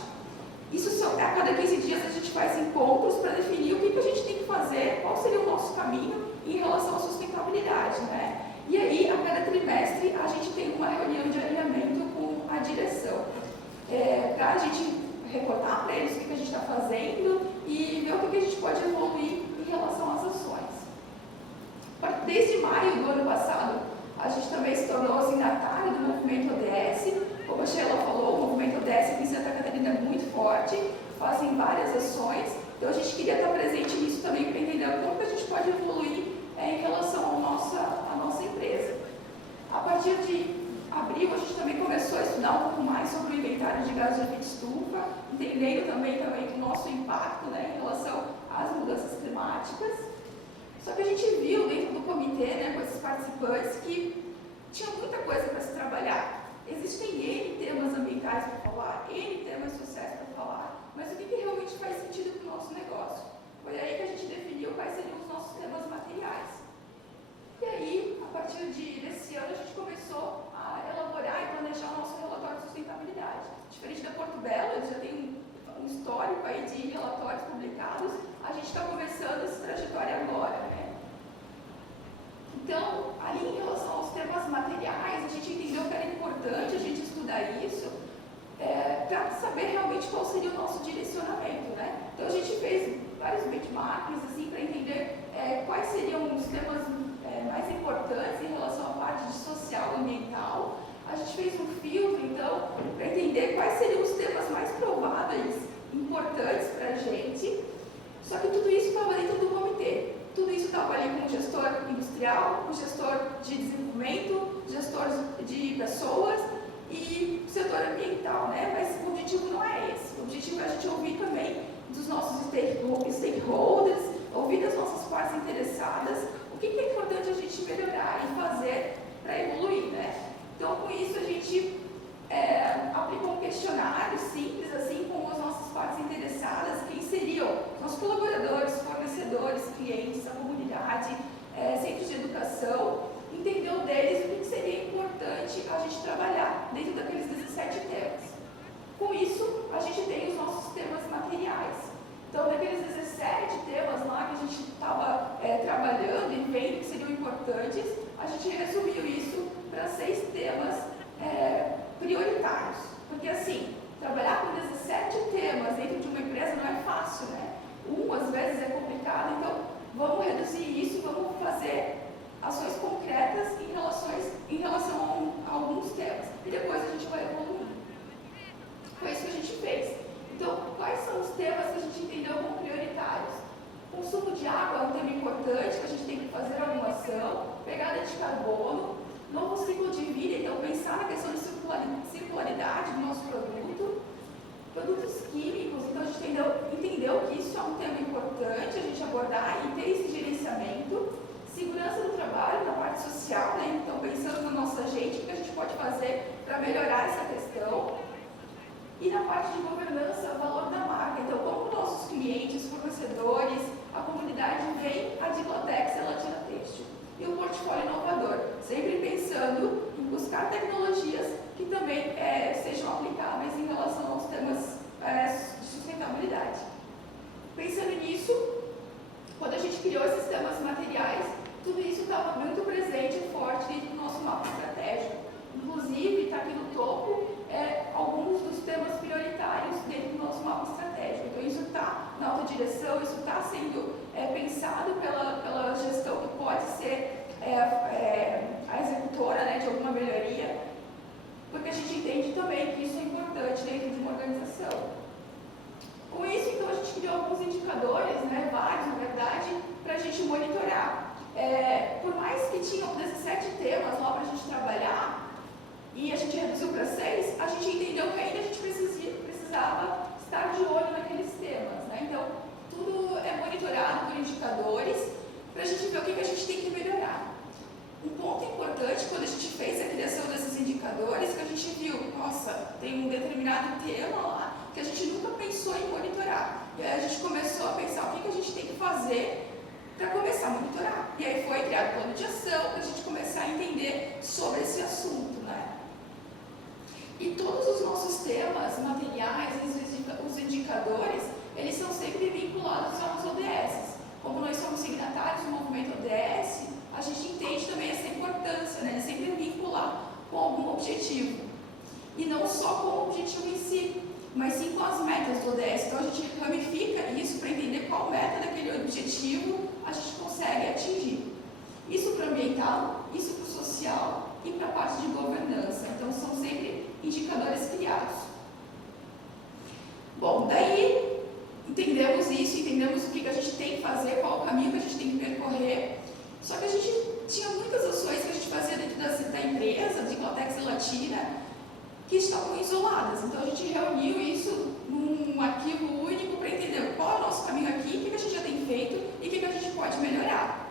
Isso a cada 15 dias a gente faz encontros para definir o que a gente tem que fazer, qual seria o nosso caminho em relação à sustentabilidade, né? E aí, a cada trimestre, a gente tem uma reunião de alinhamento com a direção, para a gente reportar para eles o que a gente está fazendo e ver o que a gente pode evoluir em relação às ações. Desde maio do ano passado, a gente também se tornou signatário do movimento ODS. Como a Sheila falou, o movimento ODS aqui em Santa Catarina é muito forte, fazem várias ações, então a gente queria estar presente nisso também para entender como que a gente pode evoluir em relação à nossa empresa. A partir de abril, a gente também começou a estudar um pouco mais sobre o inventário de gases de efeito estufa, entendendo também o nosso impacto, né, em relação às mudanças climáticas. Só que a gente viu dentro do comitê, né, com esses participantes, que tinha muita coisa para se trabalhar. Existem N temas ambientais para falar, N temas sociais para falar, mas o que realmente faz sentido para o nosso negócio? Foi aí que a gente definiu quais seriam os nossos temas materiais. E aí, a partir desse ano, a gente começou a elaborar e planejar o nosso relatório de sustentabilidade. Diferente da Porto Belo, eles já têm um histórico aí de relatórios publicados, a gente está começando essa trajetória agora, né? Então, ali em relação aos temas materiais, a gente entendeu que era importante a gente estudar isso para saber realmente qual seria o nosso direcionamento, né? Então, a gente fez vários benchmarks, assim, para entender quais seriam os temas mais importantes em relação à parte de social e ambiental. A gente fez um filtro, então, para entender quais seriam os temas mais prováveis, importantes para a gente. Só que tudo isso estava dentro do comitê. Tudo isso estava ali com o gestor industrial, o gestor de desenvolvimento, gestor de pessoas e o setor ambiental, né? Mas o objetivo não é esse. O objetivo é a gente ouvir também dos nossos stakeholders, ouvir das nossas partes interessadas, o que é importante a gente melhorar e fazer para evoluir, né? Então, com isso, a gente aplicou um questionário simples, assim, com as nossas partes interessadas, quem seriam nossos colaboradores, fornecedores, clientes, a comunidade, centros de educação, entendeu deles o que seria importante a gente trabalhar dentro daqueles 17 temas. Com isso, a gente tem os nossos temas materiais. Então, daqueles 17 temas lá que a gente estava trabalhando e vendo que seriam importantes, a gente resumiu isso para 6 temas prioritários. Porque, assim, trabalhar com 17 temas dentro de uma empresa não é fácil, né? Às vezes, é complicado. Então, vamos reduzir isso, vamos fazer ações concretas em relação a alguns temas. E depois a gente vai evoluir. Foi isso que a gente fez. Então, quais são os temas que a gente entendeu como prioritários? Consumo de água é um tema importante, que a gente tem que fazer alguma ação. Pegada de carbono, novo ciclo de vida, então pensar na questão de circularidade do nosso produto. Produtos químicos, então a gente entendeu que isso é um tema importante a gente abordar e ter esse gerenciamento. Segurança do trabalho, na parte social, né? Então pensando na nossa gente, o que a gente pode fazer para melhorar essa questão. E na parte de governança, o valor da marca. Então, como nossos clientes, fornecedores, a comunidade vem a Diglotex e a Latina Têxtil. E o portfólio inovador, sempre pensando em buscar tecnologias que também sejam aplicáveis em relação aos temas de sustentabilidade. Pensando nisso, quando a gente criou esses temas materiais, tudo isso estava muito interessado pela gestão que pode ser a executora, né, de alguma melhoria, porque a gente entende também que isso é importante dentro de uma organização. Com isso, então, a gente criou alguns indicadores, né, vários, na verdade, para a gente monitorar. Por mais que tinham 17 temas lá para a gente trabalhar, e a gente reduziu para 6, a gente entendeu que ainda a gente precisava estar de olho naqueles temas, né? Então, tudo é monitorado por indicadores para a gente ver o que a gente tem que melhorar. Um ponto importante quando a gente fez a criação desses indicadores, que a gente viu, nossa, tem um determinado tema lá que a gente nunca pensou em monitorar. E aí a gente começou a pensar o que a gente tem que fazer para começar a monitorar. E aí foi criado um plano de ação para a gente começar a entender sobre esse assunto, né? E todos os nossos temas, materiais, os indicadores, eles são sempre vinculados aos ODS. Como nós somos signatários do movimento ODS, a gente entende também essa importância, né, de sempre vincular com algum objetivo. E não só com o objetivo em si, mas sim com as metas do ODS. Então a gente ramifica isso para entender qual meta daquele objetivo a gente consegue atingir. Isso para o ambiental, isso para o social e para a parte de governança. Então são sempre indicadores criados. Bom, daí entendemos isso, entendemos o que a gente tem que fazer, qual o caminho que a gente tem que percorrer. Só que a gente tinha muitas ações que a gente fazia dentro da empresa, de Clotex e Latina, que estavam isoladas. Então a gente reuniu isso num arquivo único para entender qual é o nosso caminho aqui, o que a gente já tem feito e o que a gente pode melhorar.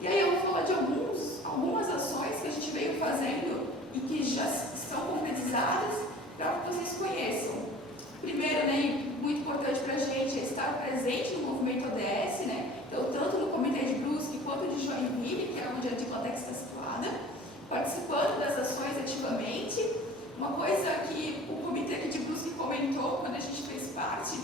E aí eu vou falar de algumas ações que a gente veio fazendo e que já estão concretizadas para que vocês conheçam. Primeiro, né, muito importante para a gente é estar presente no movimento ODS, né? Então, tanto no Comitê de Brusque quanto de Joinville, que é onde a Diclotex está situada, participando das ações ativamente. Uma coisa que o Comitê aqui de Brusque comentou quando a gente fez parte,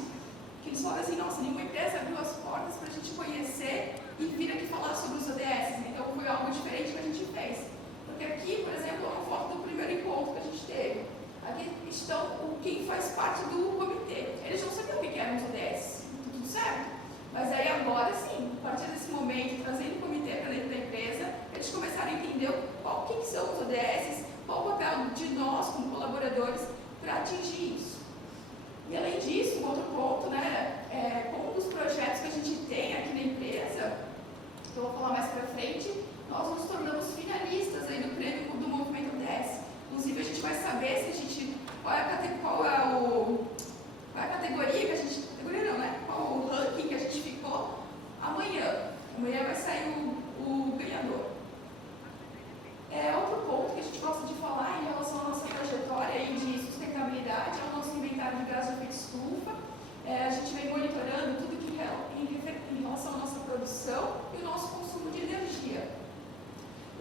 que eles falaram assim, nossa, nenhuma empresa abriu as portas para a gente conhecer e vir aqui falar sobre os ODS. Então, foi algo diferente que a gente fez. Porque aqui, por exemplo, é uma foto do primeiro encontro que a gente teve. Aqui estão quem faz parte do comitê. Eles não sabiam o que eram os ODS, tudo certo? Mas aí agora sim, a partir desse momento, trazendo o comitê para dentro da empresa, eles começaram a entender o que são os ODS, qual o papel de nós como colaboradores para atingir isso. E além disso, um outro ponto, né, como um dos projetos que a gente tem aqui na empresa, que eu vou falar mais para frente, nós nos tornamos finalistas aí do prêmio do Movimento ODS. Inclusive, a gente vai saber se a gente, qual é a categoria que a gente... Categoria não, né? Qual o ranking que a gente ficou amanhã. Amanhã vai sair o ganhador. Outro ponto que a gente gosta de falar em relação à nossa trajetória aí de sustentabilidade é o nosso inventário de gás de efeito estufa. A gente vem monitorando tudo que em relação à nossa produção e o nosso consumo de energia.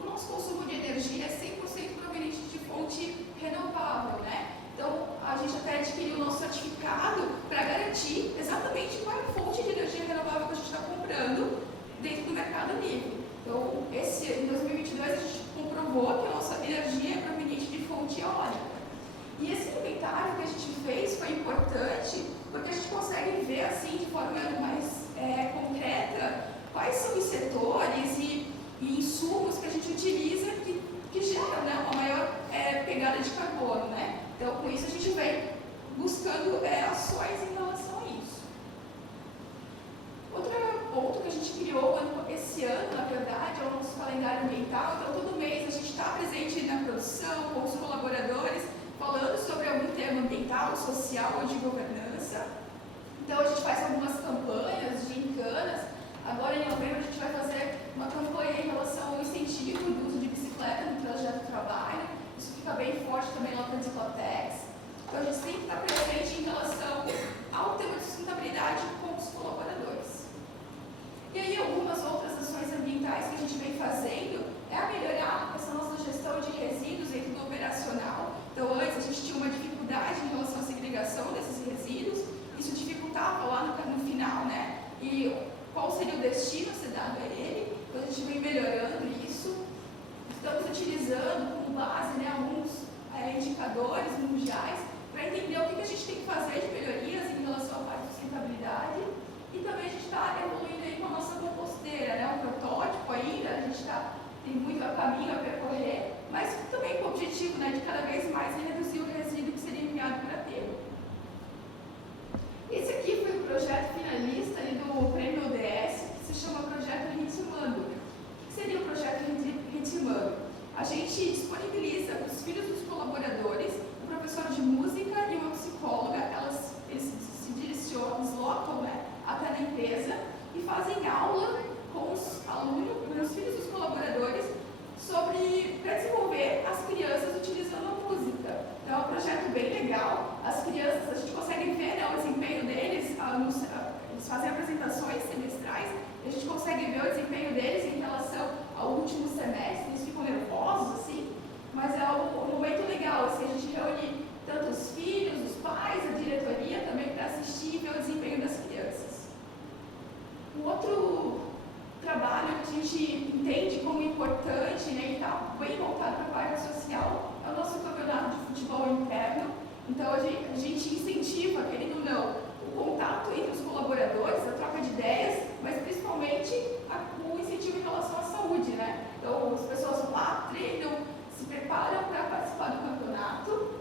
O nosso consumo de energia é 100% proveniente de fonte renovável, né? Então, a gente até adquiriu o nosso certificado para garantir exatamente qual é a fonte de energia renovável que a gente está comprando dentro do Mercado Livre. Então, em 2022, a gente comprovou que a nossa energia é proveniente de fonte eólica. E esse inventário que a gente fez foi importante porque a gente consegue ver, assim, de forma mais concreta, quais são os setores e insumos que a gente utiliza que geram, né, uma maior pegada de carbono, né? Então, com isso, a gente vem buscando ações em relação a isso. Outro ponto que a gente criou esse ano, na verdade, é o nosso calendário ambiental. Então, todo mês a gente está presente na produção, com os colaboradores, falando sobre algum tema ambiental, social ou de governança. Então, a gente faz algumas campanhas, gincanas. Agora, em novembro, a gente vai fazer uma campanha em relação ao incentivo do uso de bicicleta no trajeto do trabalho. Isso fica bem forte também lá para a Diclotex. Então, a gente tem que estar presente em relação ao tema de sustentabilidade com os colaboradores. E aí, algumas outras ações ambientais que a gente vem fazendo é a melhorar essa nossa gestão de resíduos dentro do operacional. Então, antes a gente tinha uma dificuldade em relação à segregação desses resíduos. Isso dificultava lá no final, né? E qual seria o destino a ser dado a ele. Então, a gente vem melhorando isso. Estamos utilizando como base, né, alguns indicadores mundiais para entender o que a gente tem que fazer de melhorias em relação à parte de sustentabilidade. E também a gente está evoluindo aí com a nossa composteira. brincadeira, né, um protótipo ainda, a gente tem muito caminho a percorrer, mas também com o objetivo, né, de cada vez mais reduzir o resíduo que seria enviado para aterro. Esse aqui foi o projeto finalista ali do Prêmio ODS, que se chama Projeto Ritmando. O que seria o Projeto Ritmando? A gente disponibiliza para os filhos dos colaboradores, um professor de música e uma psicóloga, eles se deslocam, né, até a empresa e fazem aula com os alunos, com os filhos dos colaboradores, para desenvolver as crianças utilizando a música. Então é um projeto bem legal. As crianças, a gente consegue ver, né, o desempenho deles, eles fazem apresentações semestrais, e a gente consegue ver o desempenho deles em relação ao último semestre. Eles ficam nervosos, assim, mas é um momento legal, assim, a gente reúne tanto os filhos, os pais, a diretoria também para assistir e ver o desempenho das crianças. Um outro trabalho que a gente entende como importante, né, e está bem voltado para a parte social, é o nosso campeonato de futebol interno. Então a gente incentiva, querendo ou não, o contato entre os colaboradores, a troca de ideias, mas principalmente o incentivo em relação à saúde, né? Então as pessoas vão lá, treinam, se preparam para participar do campeonato.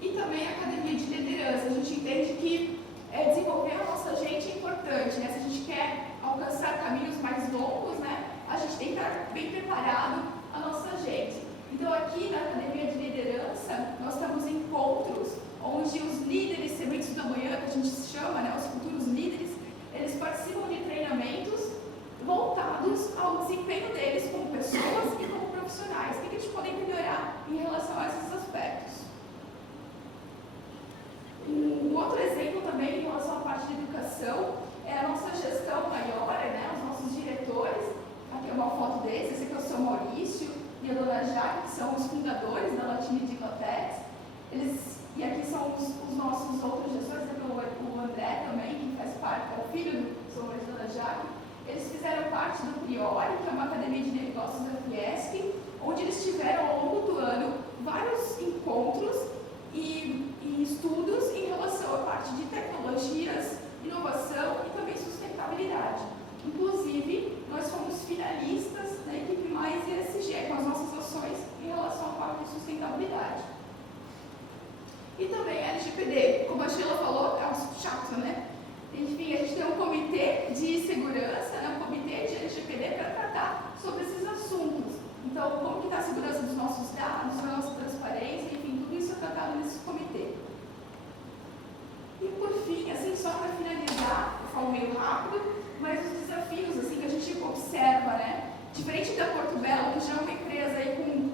E também a academia de liderança. A gente entende que desenvolver a nossa gente é importante, né? Se a gente quer alcançar caminhos mais longos, né, a gente tem que estar bem preparado a nossa gente. Então aqui na academia de liderança, nós temos encontros onde os líderes sementes da manhã, que a gente chama, né, os futuros líderes, eles participam de treinamentos voltados ao desempenho deles como pessoas e como profissionais. O que eles podem melhorar em relação a esses aspectos? Um outro exemplo também em relação à parte de educação é a nossa gestão maior, né, os nossos diretores. Aqui é uma foto deles, esse aqui é o seu Maurício e a dona Jaque, que são os fundadores da Latine de Cotex. E aqui são os nossos outros gestores, o André também, que faz parte, é o filho do seu Maurício e da dona Jaque. Eles fizeram parte do Priori, que é uma academia de negócios da Fiesc, onde eles tiveram ao longo do ano vários encontros e estudos em relação à parte de tecnologias, inovação e também sustentabilidade. Inclusive, nós fomos finalistas da equipe mais ESG, com as nossas ações em relação à parte de sustentabilidade. E também a LGPD, como a Sheila falou, é um chato, né? Enfim, a gente tem um comitê de segurança, né, um comitê de LGPD para tratar sobre esses assuntos. Então, como que está a segurança dos nossos dados, da nossa transparência, enfim, tudo isso é tratado nesse comitê. E por fim, assim, só para finalizar, eu falo meio rápido, mas os desafios assim, que a gente observa, né? Diferente da Porto Belo, que já é uma empresa aí com,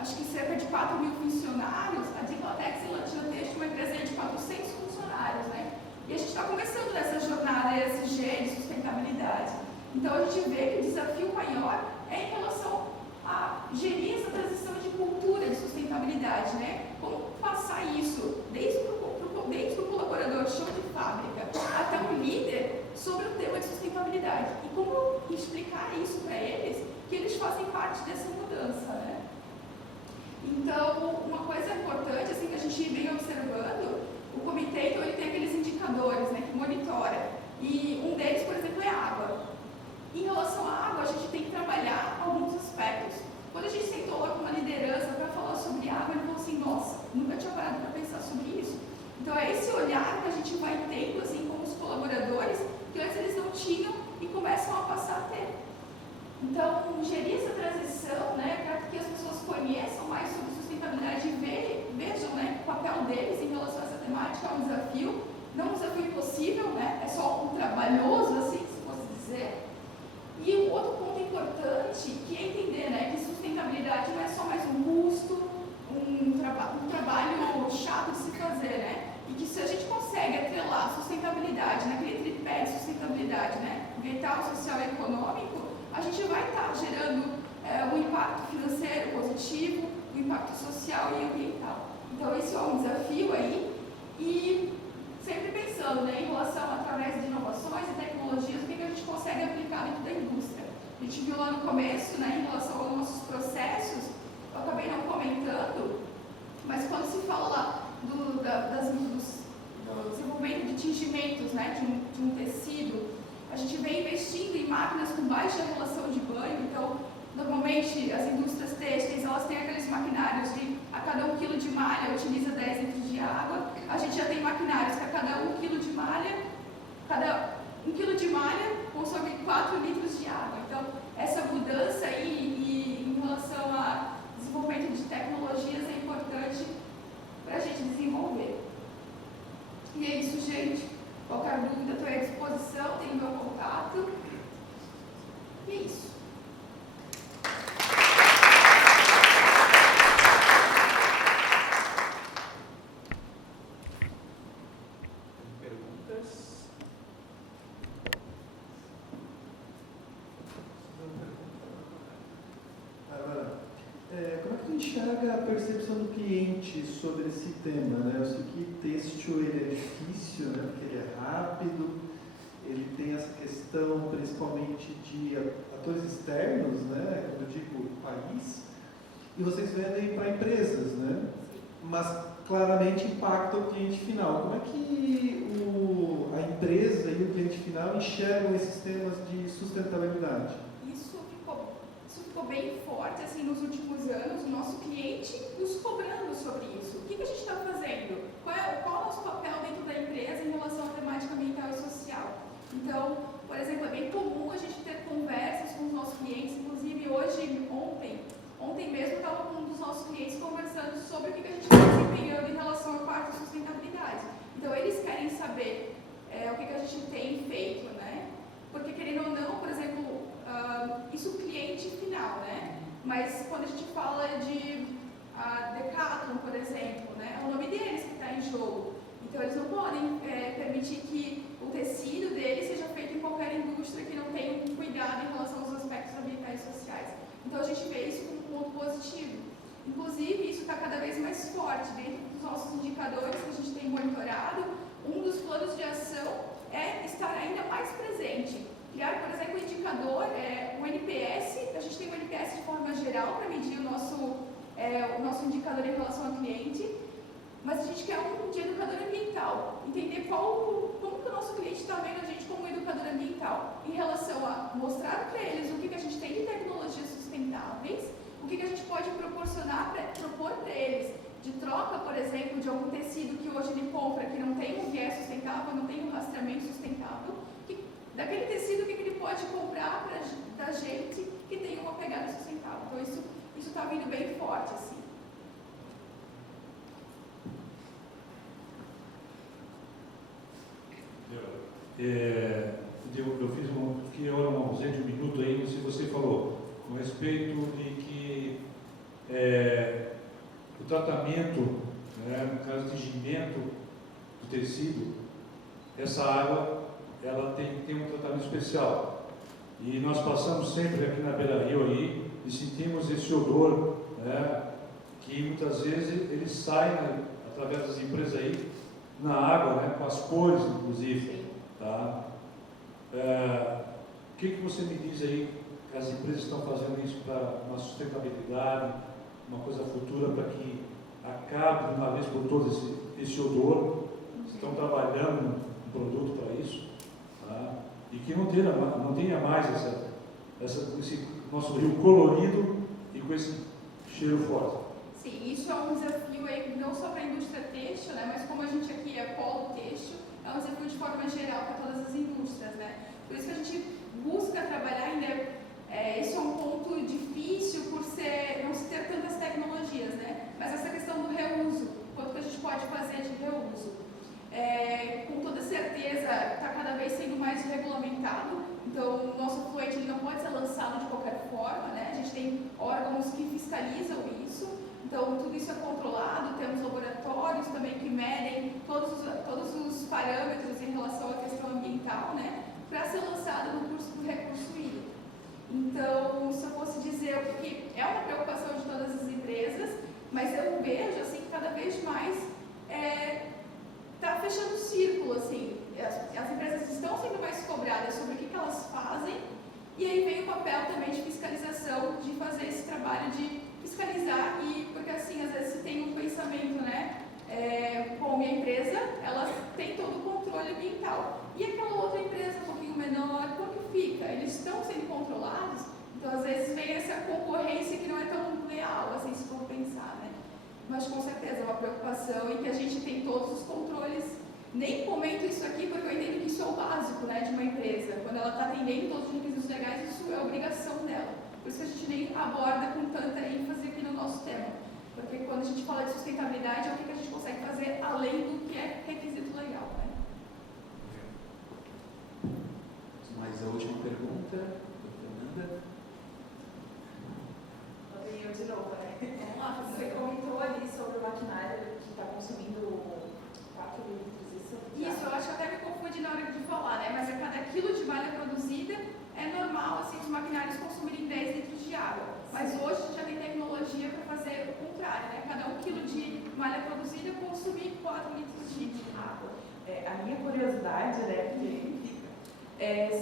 acho que cerca de 4 mil funcionários, a Diclotex e Latina Texto é uma empresa aí de 400 funcionários, né? E a gente está começando nessa jornada ESG de sustentabilidade. Então a gente vê que o desafio maior é em relação a gerir essa transição de cultura de sustentabilidade, né? Como passar isso desde o colaborador chão de fábrica até o líder sobre o tema de sustentabilidade e como explicar isso para eles, que eles fazem parte dessa mudança, né? Então, uma coisa importante assim, que a gente vem observando, o comitê, então, ele tem aqueles indicadores, né, que monitora, e um deles, por exemplo, é a água. Em relação à água, a gente tem que trabalhar alguns aspectos. Quando a gente sentou lá com uma liderança para falar sobre água, ele falou assim, nossa, nunca tinha parado para pensar sobre isso. Então é esse olhar que a gente vai tendo assim, com os colaboradores, que antes eles não tinham e começam a passar a ter. Então, gerir essa transição, né, para que as pessoas conheçam mais sobre sustentabilidade e vejam, né, o papel deles em relação a essa temática é um desafio, não um desafio impossível, né, é só um trabalhoso, assim, se fosse dizer. E um outro ponto importante, que é entender, né, que sustentabilidade não é só mais um custo, um trabalho chato de se fazer, né? E que se a gente consegue atrelar a sustentabilidade, naquele tripé de sustentabilidade, né, ambiental, social e econômico, a gente vai estar gerando um impacto financeiro positivo, um impacto social e ambiental. Então esse é um desafio aí, e sempre pensando, né, em relação, através de inovações e tecnologias, o que a gente consegue aplicar dentro da indústria. A gente viu lá no começo, né, em relação aos nossos processos, eu acabei não comentando, mas quando se fala lá do desenvolvimento de tingimentos, né, de um tecido, a gente vem investindo em máquinas com baixa relação de banho. Então, normalmente, as indústrias têxteis, elas têm aqueles maquinários de a cada 1 kg de malha utiliza 10 litros de água. A gente já tem maquinários que a cada 1 kg de malha, consome 4 litros de água. Então, essa mudança aí em relação ao desenvolvimento de tecnologias é importante para a gente desenvolver. E é isso, gente. Qualquer dúvida, estou à disposição, tem meu contato. E é isso. Perguntas? Bárbara, como é que tu enxerga a percepção do cliente sobre esse tema, né? Eu sei que têxtil ele é difícil, né? Porque ele é rápido, ele tem essa questão principalmente de atores externos, né? Quando eu digo país, e vocês vendem para empresas, né? Mas claramente impacta o cliente final. Como é que a empresa e o cliente final enxergam esses temas de sustentabilidade? Isso ficou bem forte assim, nos últimos anos, o nosso cliente nos cobrando sobre isso. O que a gente está fazendo? Qual é o nosso papel dentro da empresa em relação à temática ambiental e social? Então, por exemplo, é bem comum a gente ter conversas com os nossos clientes, inclusive ontem mesmo eu estava com um dos nossos clientes conversando sobre o que a gente está desempenhando em relação à parte de sustentabilidade. Então, eles querem saber o que a gente tem feito, né? Porque, querendo ou não, por exemplo, isso cliente final, né? Mas quando a gente fala de Decathlon, por exemplo, né? É o nome deles que está em jogo. Então, eles não podem permitir que o tecido deles seja feito em qualquer indústria que não tenha um cuidado em relação aos aspectos ambientais e sociais. Então, a gente vê isso como um ponto positivo. Inclusive, isso está cada vez mais forte dentro dos nossos indicadores que a gente tem monitorado. Um dos planos de ação é estar ainda mais presente. Criar, por exemplo, o indicador, o NPS. A gente tem o NPS de forma geral para medir o nosso indicador em relação ao cliente, mas a gente quer um de educador ambiental. Entender como que o nosso cliente está vendo a gente como educador ambiental, em relação a mostrar para eles o que a gente tem de tecnologias sustentáveis, o que a gente pode propor para eles de troca, por exemplo, de algum tecido que hoje ele compra que não tem um viés sustentável, não tem um rastreamento sustentável, daquele tecido que ele pode comprar da gente que tem uma pegada sustentável. Então isso está vindo bem forte, assim. Eu fiquei agora uma ausência de um minuto aí, se você falou com respeito de que o tratamento, no caso de tingimento do tecido, essa água ela tem um tratamento especial. E nós passamos sempre aqui na beira-rio aí e sentimos esse odor, que muitas vezes ele sai através das empresas aí na água, com as cores inclusive. Tá? O que você me diz aí que as empresas estão fazendo isso para uma sustentabilidade, uma coisa futura para que acabe de uma vez por todas esse odor? Estão trabalhando um produto para isso, tá? E que não tenha mais esse nosso rio colorido e com esse cheiro forte. Sim, isso é um desafio aí, não só para a indústria têxtil, mas como a gente aqui é polo têxtil, é um desafio de forma geral para todas as indústrias, Por isso que a gente busca trabalhar ainda, isso é um ponto difícil por não se ter tantas tecnologias, Mas essa questão do reuso, quanto que a gente pode fazer de reuso. Com toda certeza está cada vez sendo mais regulamentado, então o nosso fluente ele não pode ser lançado de qualquer forma, A gente tem órgãos que fiscalizam isso, então tudo isso é controlado, temos laboratórios também que medem todos os parâmetros em relação à questão ambiental, para ser lançado no recurso hídrico. Então, se eu fosse dizer que é uma preocupação de todas as empresas, mas eu vejo assim, que cada vez mais está fechando o círculo, assim. As empresas estão sendo mais cobradas sobre o que elas fazem, e aí vem o papel também de fiscalização, de fazer esse trabalho de fiscalizar, porque assim, às vezes se tem um pensamento, bom, minha empresa, ela tem todo o controle ambiental, e aquela outra empresa um pouquinho menor, por que fica? Eles estão sendo controlados, então às vezes vem essa concorrência que não é tão leal, assim, se for pensar, né? Mas com certeza é uma preocupação e que a gente tem todos os controles. Nem comento isso aqui porque eu entendo que isso é o básico, né, de uma empresa. Quando ela está atendendo todos os requisitos legais, isso é obrigação dela. Por isso que a gente nem aborda com tanta ênfase aqui no nosso tema. Porque quando a gente fala de sustentabilidade, é o que a gente consegue fazer além do que é requisito legal, né? Mais a última pergunta, Fernanda. Eu de novo, né? Você comentou ali sobre o maquinário que está consumindo 4 litros. Isso, eu acho que até me confundi na hora de falar, né? Mas a cada quilo de malha produzida é normal, assim, os maquinários consumirem 10 litros de água. Mas hoje a gente já tem tecnologia para fazer o contrário, né? Cada 1 quilo de malha produzida consumir 4 litros de água. A minha curiosidade, né,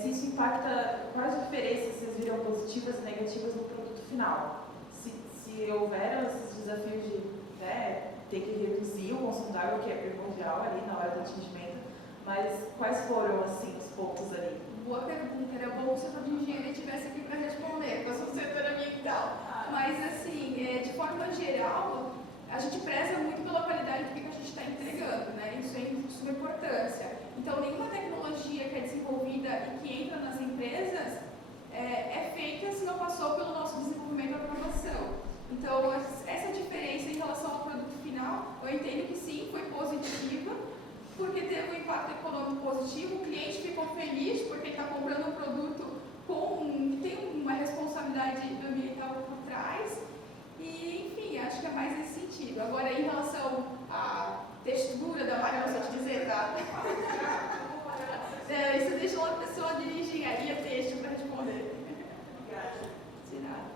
se isso impacta, quais as diferenças vocês viram positivas e negativas no produto final? Se houveram esses desafios de, né, ter que reduzir o consumo d'água, que é primordial ali na hora do atendimento, mas quais foram, assim, os pontos ali? Boa pergunta, era bom se o setor de engenharia estivesse aqui para responder, com o setor ambiental. Mas, assim, de forma geral, a gente preza muito pela qualidade do que a gente está entregando, né? Isso é de suma importância. Então, nenhuma tecnologia que é desenvolvida e que entra nas empresas é feita se não passou pelo nosso desenvolvimento e aprovação. Então, essa diferença em relação ao produto final, eu entendo que sim, foi positiva, porque teve um impacto econômico positivo, o cliente ficou feliz porque está comprando um produto que tem uma responsabilidade ambiental por trás, e, enfim, acho que é mais nesse sentido. Agora, em relação à textura da malha, não sei te dizer, tá? Isso deixa uma pessoa de engenharia têxtil para responder. Obrigada. De nada.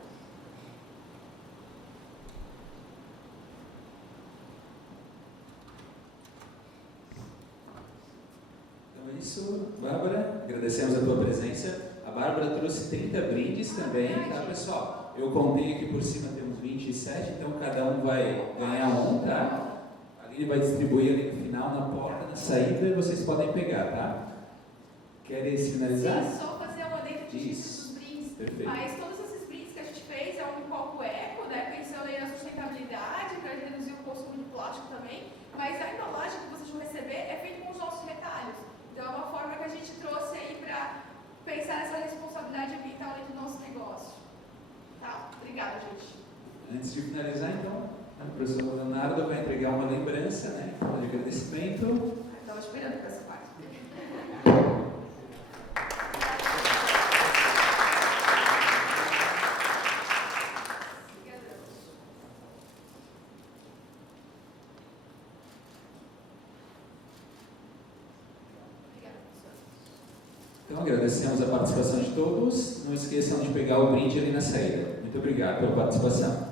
Então é isso, Bárbara, agradecemos a tua presença. A Bárbara trouxe 30 brindes também, tá, pessoal? Eu contei aqui por cima, temos 27, então cada um vai ganhar um, tá? Ali vai distribuir ali no final, na porta, na saída, e vocês podem pegar, tá? Querem finalizar? Sim, só fazer uma dentro dos brindes. Perfeito. Mas todos esses brindes que a gente fez é um copo eco, né? Pensando aí na sustentabilidade, para reduzir o consumo de plástico também. Mas a embalagem que vocês vão receber é feita com os nossos retalhos. Então é uma forma que a gente trouxe aí para pensar nessa responsabilidade ambiental dentro do nosso negócio. Tá? Obrigada, gente. Antes de finalizar, então, a professora Leonardo vai entregar uma lembrança, né? De agradecimento. Estava esperando por essa parte. Então, agradecemos a participação de todos. Não esqueçam de pegar o brinde ali na saída. Muito obrigado pela participação.